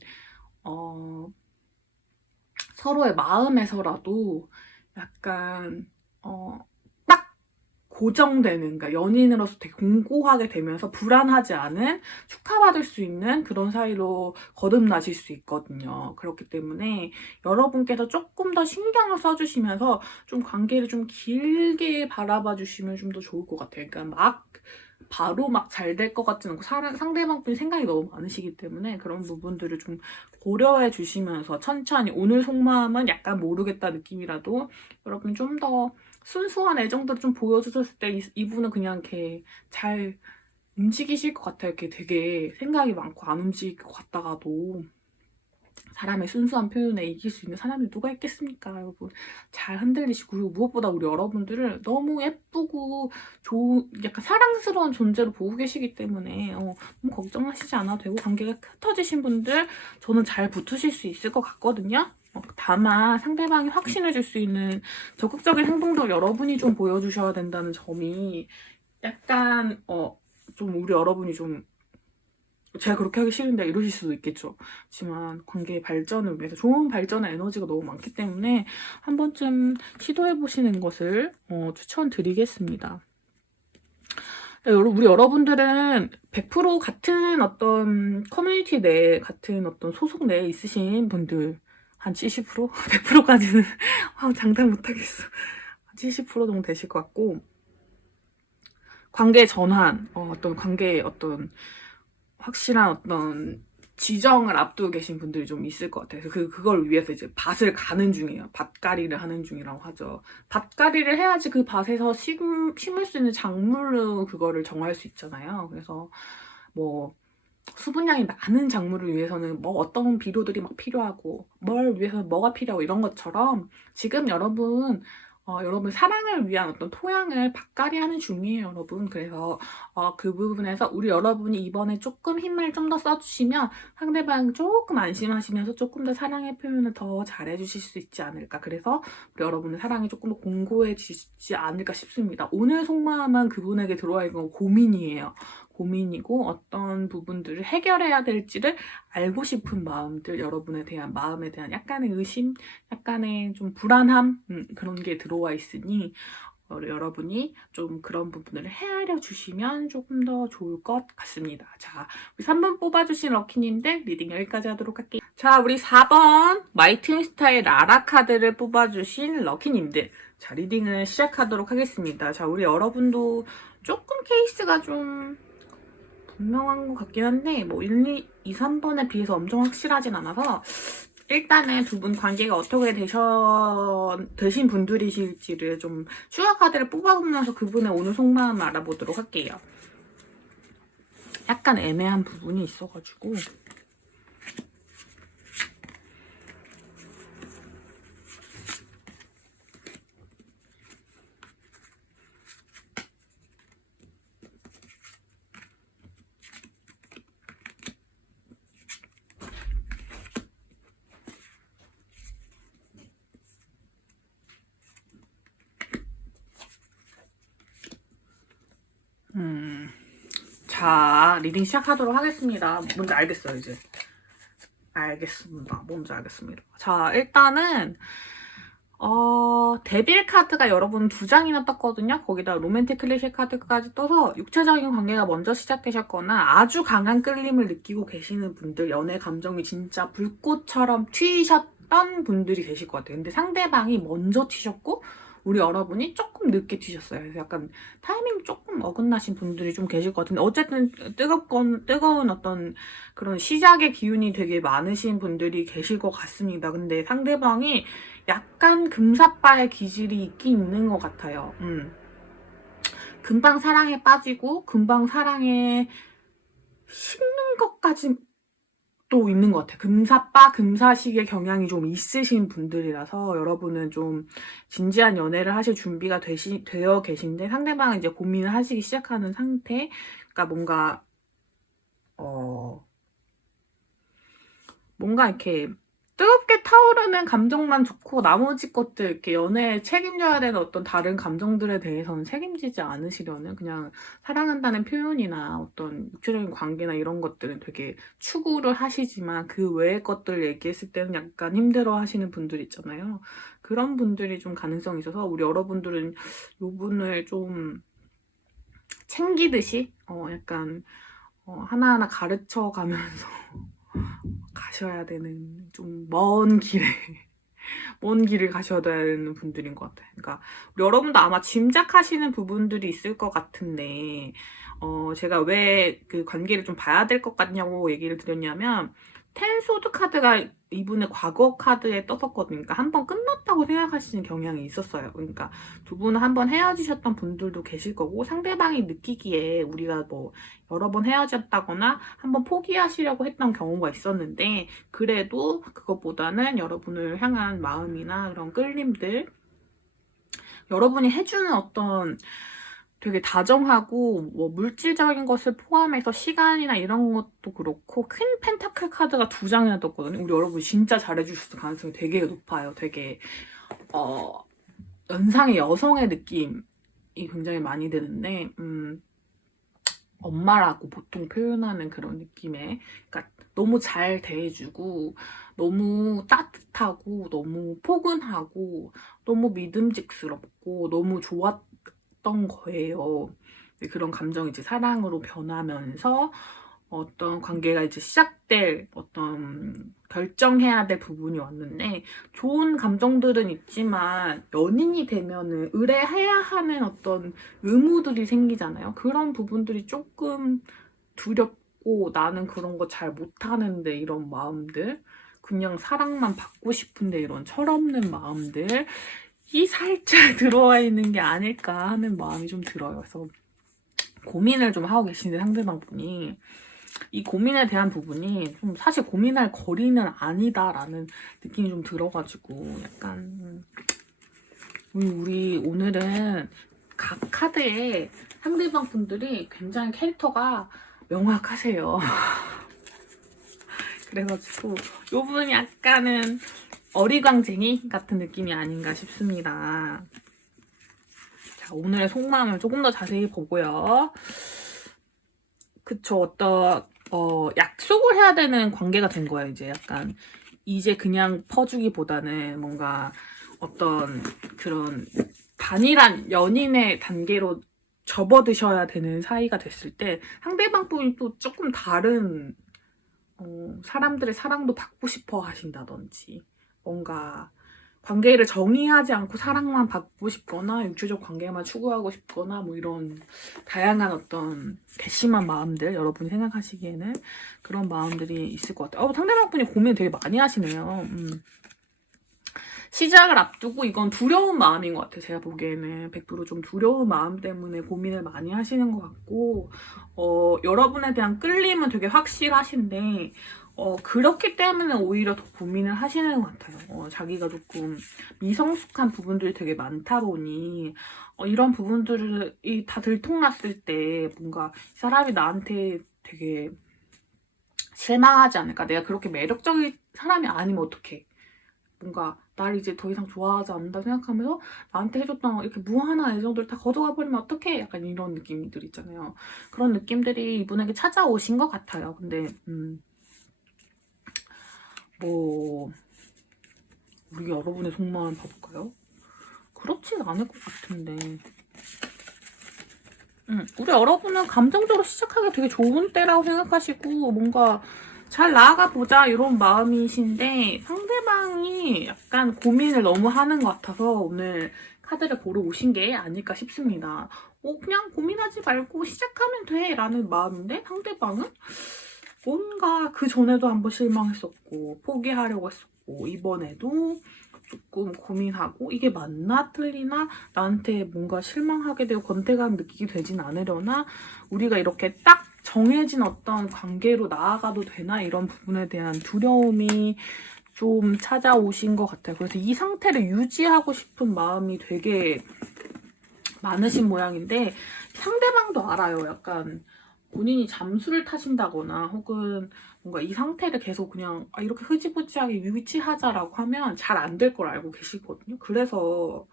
서로의 마음에서라도 약간 딱 고정되는, 그러니까 연인으로서 되게 공고하게 되면서 불안하지 않은 축하받을 수 있는 그런 사이로 거듭나실 수 있거든요. 그렇기 때문에 여러분께서 조금 더 신경을 써주시면서 좀 관계를 좀 길게 바라봐 주시면 좀 더 좋을 것 같아요. 그러니까 바로 막 잘 될 것 같지는 않고 상대방 분이 생각이 너무 많으시기 때문에 그런 부분들을 좀 고려해 주시면서 천천히 오늘 속마음은 약간 모르겠다 느낌이라도 여러분 좀 더 순수한 애정들을 좀 보여주셨을 때 이분은 그냥 이렇게 잘 움직이실 것 같아요. 이렇게 되게 생각이 많고 안 움직일 것 같다가도 사람의 순수한 표현에 이길 수 있는 사람이 누가 있겠습니까, 여러분. 잘 흔들리시고 그리고 무엇보다 우리 여러분들을 너무 예쁘고 약간 사랑스러운 존재로 보고 계시기 때문에 너무 걱정하시지 않아도 되고 관계가 흩어지신 분들 저는 잘 붙으실 수 있을 것 같거든요. 다만 상대방이 확신을 줄 수 있는 적극적인 행동도 여러분이 좀 보여주셔야 된다는 점이 약간 좀 우리 여러분이 좀 제가 그렇게 하기 싫은데 이러실 수도 있겠죠. 하지만 관계의 발전을 위해서 좋은 발전의 에너지가 너무 많기 때문에 한 번쯤 시도해보시는 것을 추천드리겠습니다. 우리 여러분들은 100% 같은 어떤 커뮤니티 내에, 같은 어떤 소속 내에 있으신 분들, 한 70%? 100%까지는 장담 못하겠어. 70% 정도 되실 것 같고, 관계 전환, 어떤 관계의 어떤 확실한 어떤 지정을 앞두고 계신 분들이 좀 있을 것 같아요. 그걸 위해서 이제 밭을 가는 중이에요. 밭가리를 하는 중이라고 하죠. 밭가리를 해야지 그 밭에서 심을 수 있는 작물로 그거를 정할 수 있잖아요. 그래서 수분량이 많은 작물을 위해서는 어떤 비료들이 막 필요하고 뭘 위해서 뭐가 필요하고 이런 것처럼 지금 여러분 사랑을 위한 어떤 토양을 밭갈이하는 중이에요, 여러분. 그래서 그 부분에서 우리 여러분이 이번에 조금 힘을 좀 더 써주시면 상대방 조금 안심하시면서 조금 더 사랑의 표현을 더 잘해주실 수 있지 않을까. 그래서 우리 여러분의 사랑이 조금 더 공고해지지 않을까 싶습니다. 오늘 속마음은 그분에게 들어와 있는 건 고민이에요. 고민이고 어떤 부분들을 해결해야 될지를 알고 싶은 마음들, 여러분에 대한 마음에 대한 약간의 의심, 약간의 좀 불안함 그런 게 들어와 있으니 여러분이 좀 그런 부분을 헤아려 주시면 조금 더 좋을 것 같습니다. 자, 우리 3번 뽑아주신 럭키님들 리딩 여기까지 하도록 할게요. 자, 우리 4번 마이트윈스타의 라라 카드를 뽑아주신 럭키님들, 자, 리딩을 시작하도록 하겠습니다. 자, 우리 여러분도 조금 케이스가 좀 분명한 것 같긴 한데 1, 2, 3번에 비해서 엄청 확실하진 않아서 일단은 두 분 관계가 어떻게 되신 분들이실지를 좀 슈가 카드를 뽑아보면서 그분의 오늘 속마음 알아보도록 할게요. 약간 애매한 부분이 있어가지고. 자, 리딩 시작하도록 하겠습니다. 뭔지 알겠어요, 이제. 알겠습니다. 뭔지 알겠습니다. 자, 일단은, 데빌 카드가 여러분 2장이나 떴거든요. 거기다 로맨틱 클리셰 카드까지 떠서 육체적인 관계가 먼저 시작되셨거나 아주 강한 끌림을 느끼고 계시는 분들, 연애 감정이 진짜 불꽃처럼 튀셨던 분들이 계실 것 같아요. 근데 상대방이 먼저 튀셨고, 우리 여러분이 조금 늦게 튀셨어요. 그래서 약간 타이밍 조금 어긋나신 분들이 좀 계실 것 같은데, 어쨌든 뜨거운 어떤 그런 시작의 기운이 되게 많으신 분들이 계실 것 같습니다. 근데 상대방이 약간 금사빠의 기질이 있긴 있는 것 같아요. 금방 사랑에 빠지고 금방 사랑에 식는 것까지 또 있는 것 같아요. 금사빠, 금사식의 경향이 좀 있으신 분들이라서 여러분은 좀 진지한 연애를 하실 준비가 되어 계신데 상대방은 이제 고민을 하시기 시작하는 상태. 그러니까 뭔가 이렇게 뜨겁게 타오르는 감정만 좋고 나머지 것들 이렇게 연애에 책임져야 되는 어떤 다른 감정들에 대해서는 책임지지 않으시려는, 그냥 사랑한다는 표현이나 어떤 육체적인 관계나 이런 것들은 되게 추구를 하시지만 그 외의 것들 얘기했을 때는 약간 힘들어 하시는 분들 있잖아요. 그런 분들이 좀 가능성이 있어서 우리 여러분들은 요분을 좀 챙기듯이 약간 하나하나 가르쳐 가면서 가셔야 되는, 좀 먼 길을 가셔야 되는 분들인 것 같아요. 그러니까 여러분도 아마 짐작하시는 부분들이 있을 것 같은데, 제가 왜 그 관계를 좀 봐야 될 것 같냐고 얘기를 드렸냐면, 텐소드 카드가 이분의 과거 카드에 떴었거든요. 그러니까 한 번 끝났다고 생각하시는 경향이 있었어요. 그러니까 두 분은 한 번 헤어지셨던 분들도 계실 거고, 상대방이 느끼기에 우리가 뭐 여러 번 헤어졌다거나 한 번 포기하시려고 했던 경우가 있었는데, 그래도 그것보다는 여러분을 향한 마음이나 그런 끌림들, 여러분이 해주는 어떤 되게 다정하고 뭐 물질적인 것을 포함해서 시간이나 이런 것도 그렇고, 퀸 펜타클 카드가 2장이나 떴거든요. 우리 여러분 진짜 잘해주셨을 가능성이 되게 높아요. 되게 연상의 여성의 느낌이 굉장히 많이 드는데, 엄마라고 보통 표현하는 그런 느낌의, 그러니까 너무 잘 대해주고 너무 따뜻하고 너무 포근하고 너무 믿음직스럽고 너무 좋았던 거예요. 그런 감정이 이제 사랑으로 변하면서 어떤 관계가 이제 시작될 어떤 결정해야 될 부분이 왔는데, 좋은 감정들은 있지만 연인이 되면은 의뢰해야 하는 어떤 의무들이 생기잖아요. 그런 부분들이 조금 두렵고, 나는 그런 거 잘 못하는데 이런 마음들, 그냥 사랑만 받고 싶은데 이런 철없는 마음들이 살짝 들어와 있는 게 아닐까 하는 마음이 좀 들어요. 그래서 고민을 좀 하고 계신데 상대방분이 이 고민에 대한 부분이 좀 사실 고민할 거리는 아니다라는 느낌이 좀 들어가지고, 약간 우리 오늘은 각 카드에 상대방 분들이 굉장히 캐릭터가 명확하세요. 그래가지고 요 분이 약간은 어리광쟁이 같은 느낌이 아닌가 싶습니다. 자, 오늘의 속마음을 조금 더 자세히 보고요. 그쵸, 약속을 해야 되는 관계가 된 거예요, 이제. 약간 이제 그냥 퍼주기보다는 뭔가 어떤 그런 단일한 연인의 단계로 접어드셔야 되는 사이가 됐을 때, 상대방 분이 또 조금 다른 사람들의 사랑도 받고 싶어 하신다든지, 뭔가 관계를 정의하지 않고 사랑만 받고 싶거나 육체적 관계만 추구하고 싶거나 뭐 이런 다양한 어떤 괘씸한 마음들, 여러분이 생각하시기에는 그런 마음들이 있을 것 같아요. 상대방분이 고민 되게 많이 하시네요. 시작을 앞두고 이건 두려운 마음인 것 같아요. 제가 보기에는 100% 좀 두려운 마음 때문에 고민을 많이 하시는 것 같고, 여러분에 대한 끌림은 되게 확실하신데, 그렇기 때문에 오히려 더 고민을 하시는 것 같아요. 자기가 조금 미성숙한 부분들이 되게 많다 보니, 이런 부분들이 다 들통났을 때 뭔가 사람이 나한테 되게 실망하지 않을까? 내가 그렇게 매력적인 사람이 아니면 어떡해? 뭔가 나를 이제 더 이상 좋아하지 않는다 생각하면서 나한테 해줬던 이렇게 무한한 애정들 다 가져가 버리면 어떡해? 약간 이런 느낌들 있잖아요. 그런 느낌들이 이분에게 찾아오신 것 같아요. 근데 뭐 우리 여러분의 속마음 봐볼까요? 그렇진 않을 것 같은데. 우리 여러분은 감정적으로 시작하기 되게 좋은 때라고 생각하시고 뭔가 잘 나아가 보자 이런 마음이신데 상대방이 약간 고민을 너무 하는 것 같아서 오늘 카드를 보러 오신 게 아닐까 싶습니다. 그냥 고민하지 말고 시작하면 돼 라는 마음인데 상대방은 뭔가 그 전에도 한번 실망했었고 포기하려고 했었고 이번에도 조금 고민하고 이게 맞나 틀리나 나한테 뭔가 실망하게 되고 권태감 느끼게 되진 않으려나 우리가 이렇게 딱 정해진 어떤 관계로 나아가도 되나 이런 부분에 대한 두려움이 좀 찾아오신 것 같아요. 그래서 이 상태를 유지하고 싶은 마음이 되게 많으신 모양인데 상대방도 알아요. 약간 본인이 잠수를 타신다거나 혹은 뭔가 이 상태를 계속 그냥 이렇게 흐지부지하게 유지하자라고 하면 잘 안 될 걸 알고 계시거든요. 그래서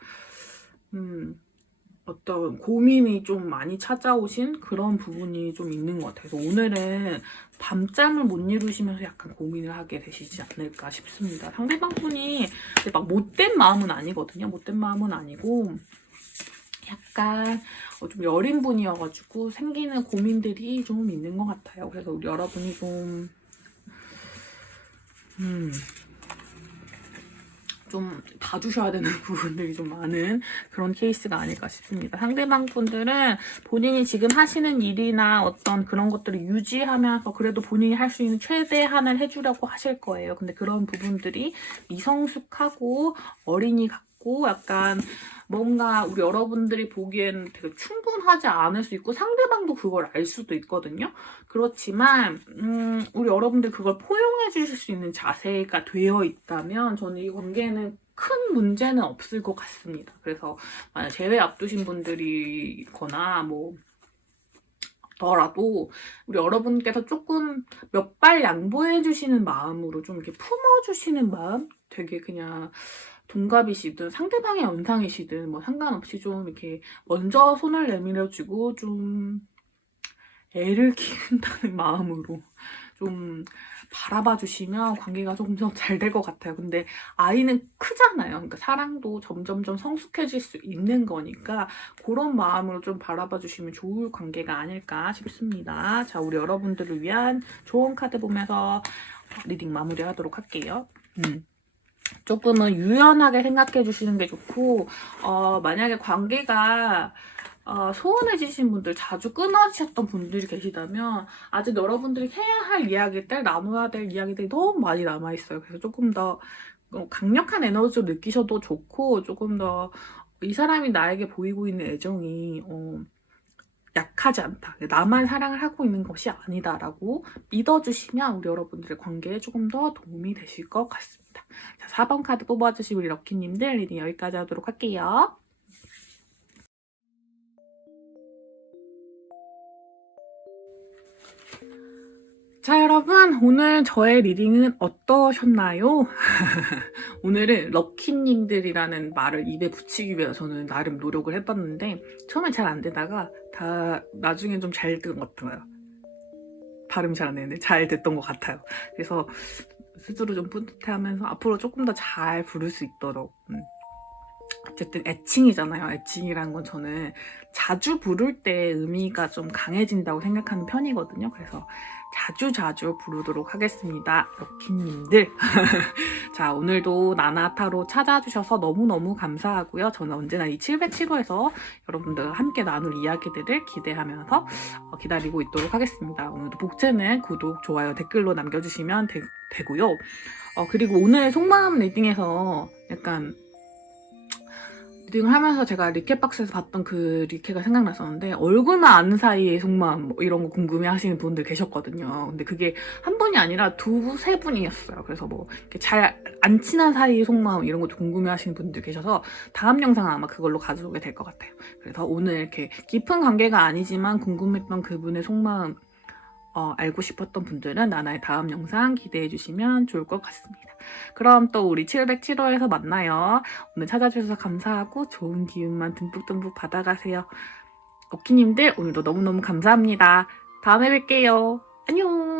어떤 고민이 좀 많이 찾아오신 그런 부분이 좀 있는 것 같아서 오늘은 밤잠을 못 이루시면서 약간 고민을 하게 되시지 않을까 싶습니다. 상대방 분이 막 못된 마음은 아니거든요. 못된 마음은 아니고 약간 좀 여린 분이어가지고 생기는 고민들이 좀 있는 것 같아요. 그래서 우리 여러분이 좀 봐주셔야 되는 부분들이 좀 많은 그런 케이스가 아닐까 싶습니다. 상대방 분들은 본인이 지금 하시는 일이나 어떤 그런 것들을 유지하면서 그래도 본인이 할 수 있는 최대한을 해주려고 하실 거예요. 근데 그런 부분들이 미성숙하고 어린이 같고 약간 뭔가 우리 여러분들이 보기에는 되게 충분하지 않을 수 있고 상대방도 그걸 알 수도 있거든요. 그렇지만 우리 여러분들 그걸 포용해 주실 수 있는 자세가 되어 있다면 저는 이 관계에는 큰 문제는 없을 것 같습니다. 그래서 만약 재회 앞두신 분들이거나 뭐 더라도 우리 여러분께서 조금 몇 발 양보해 주시는 마음으로 좀 이렇게 품어 주시는 마음 되게 그냥 동갑이시든 상대방의 연상이시든 뭐 상관없이 좀 이렇게 먼저 손을 내밀어주고 좀 애를 키운다는 마음으로 좀 바라봐 주시면 관계가 조금 더 잘 될 것 같아요. 근데 아이는 크잖아요. 그러니까 사랑도 점점점 성숙해질 수 있는 거니까 그런 마음으로 좀 바라봐 주시면 좋을 관계가 아닐까 싶습니다. 자, 우리 여러분들을 위한 좋은 카드 보면서 리딩 마무리하도록 할게요. 조금은 유연하게 생각해 주시는 게 좋고 만약에 관계가 소원해지신 분들, 자주 끊어지셨던 분들이 계시다면 아직 여러분들이 해야 할 이야기들, 나눠야 될 이야기들이 너무 많이 남아있어요. 그래서 조금 더 강력한 에너지를 느끼셔도 좋고 조금 더 이 사람이 나에게 보이고 있는 애정이 약하지 않다. 나만 사랑을 하고 있는 것이 아니다라고 믿어주시면 우리 여러분들의 관계에 조금 더 도움이 되실 것 같습니다. 자, 4번 카드 뽑아주신 우리 럭키님들 리딩 여기까지 하도록 할게요. 자, 여러분 오늘 저의 리딩은 어떠셨나요? 오늘은 럭키님들이라는 말을 입에 붙이기 위해서 저는 나름 노력을 해봤는데 처음엔 잘 안 되다가 다 나중엔 좀 잘 된 것 같아요. 발음이 잘 안 되는데 잘 됐던 것 같아요. 그래서 스스로 좀 뿌듯해하면서 앞으로 조금 더 잘 부를 수 있도록 어쨌든 애칭이잖아요. 애칭이라는 건 저는 자주 부를 때 의미가 좀 강해진다고 생각하는 편이거든요. 그래서 자주 부르도록 하겠습니다. 럭키님들. 자, 오늘도 나나타로 찾아주셔서 너무너무 감사하고요. 저는 언제나 이 707호에서 여러분들과 함께 나눌 이야기들을 기대하면서 기다리고 있도록 하겠습니다. 오늘도 복채는 구독, 좋아요, 댓글로 남겨주시면 되고요. 그리고 오늘 속마음 리딩에서 약간 리딩을 하면서 제가 리케박스에서 봤던 그 리케가 생각났었는데 얼굴만 아는 사이의 속마음 뭐 이런 거 궁금해 하시는 분들 계셨거든요. 근데 그게 한 분이 아니라 두세 분이었어요. 그래서 뭐 잘 안 친한 사이의 속마음 이런 것도 궁금해 하시는 분들 계셔서 다음 영상은 아마 그걸로 가져오게 될 것 같아요. 그래서 오늘 이렇게 깊은 관계가 아니지만 궁금했던 그분의 속마음 알고 싶었던 분들은 나나의 다음 영상 기대해 주시면 좋을 것 같습니다. 그럼 또 우리 707호에서 만나요. 오늘 찾아주셔서 감사하고 좋은 기운만 듬뿍듬뿍 받아가세요. 럭키님들 오늘도 너무너무 감사합니다. 다음에 뵐게요. 안녕.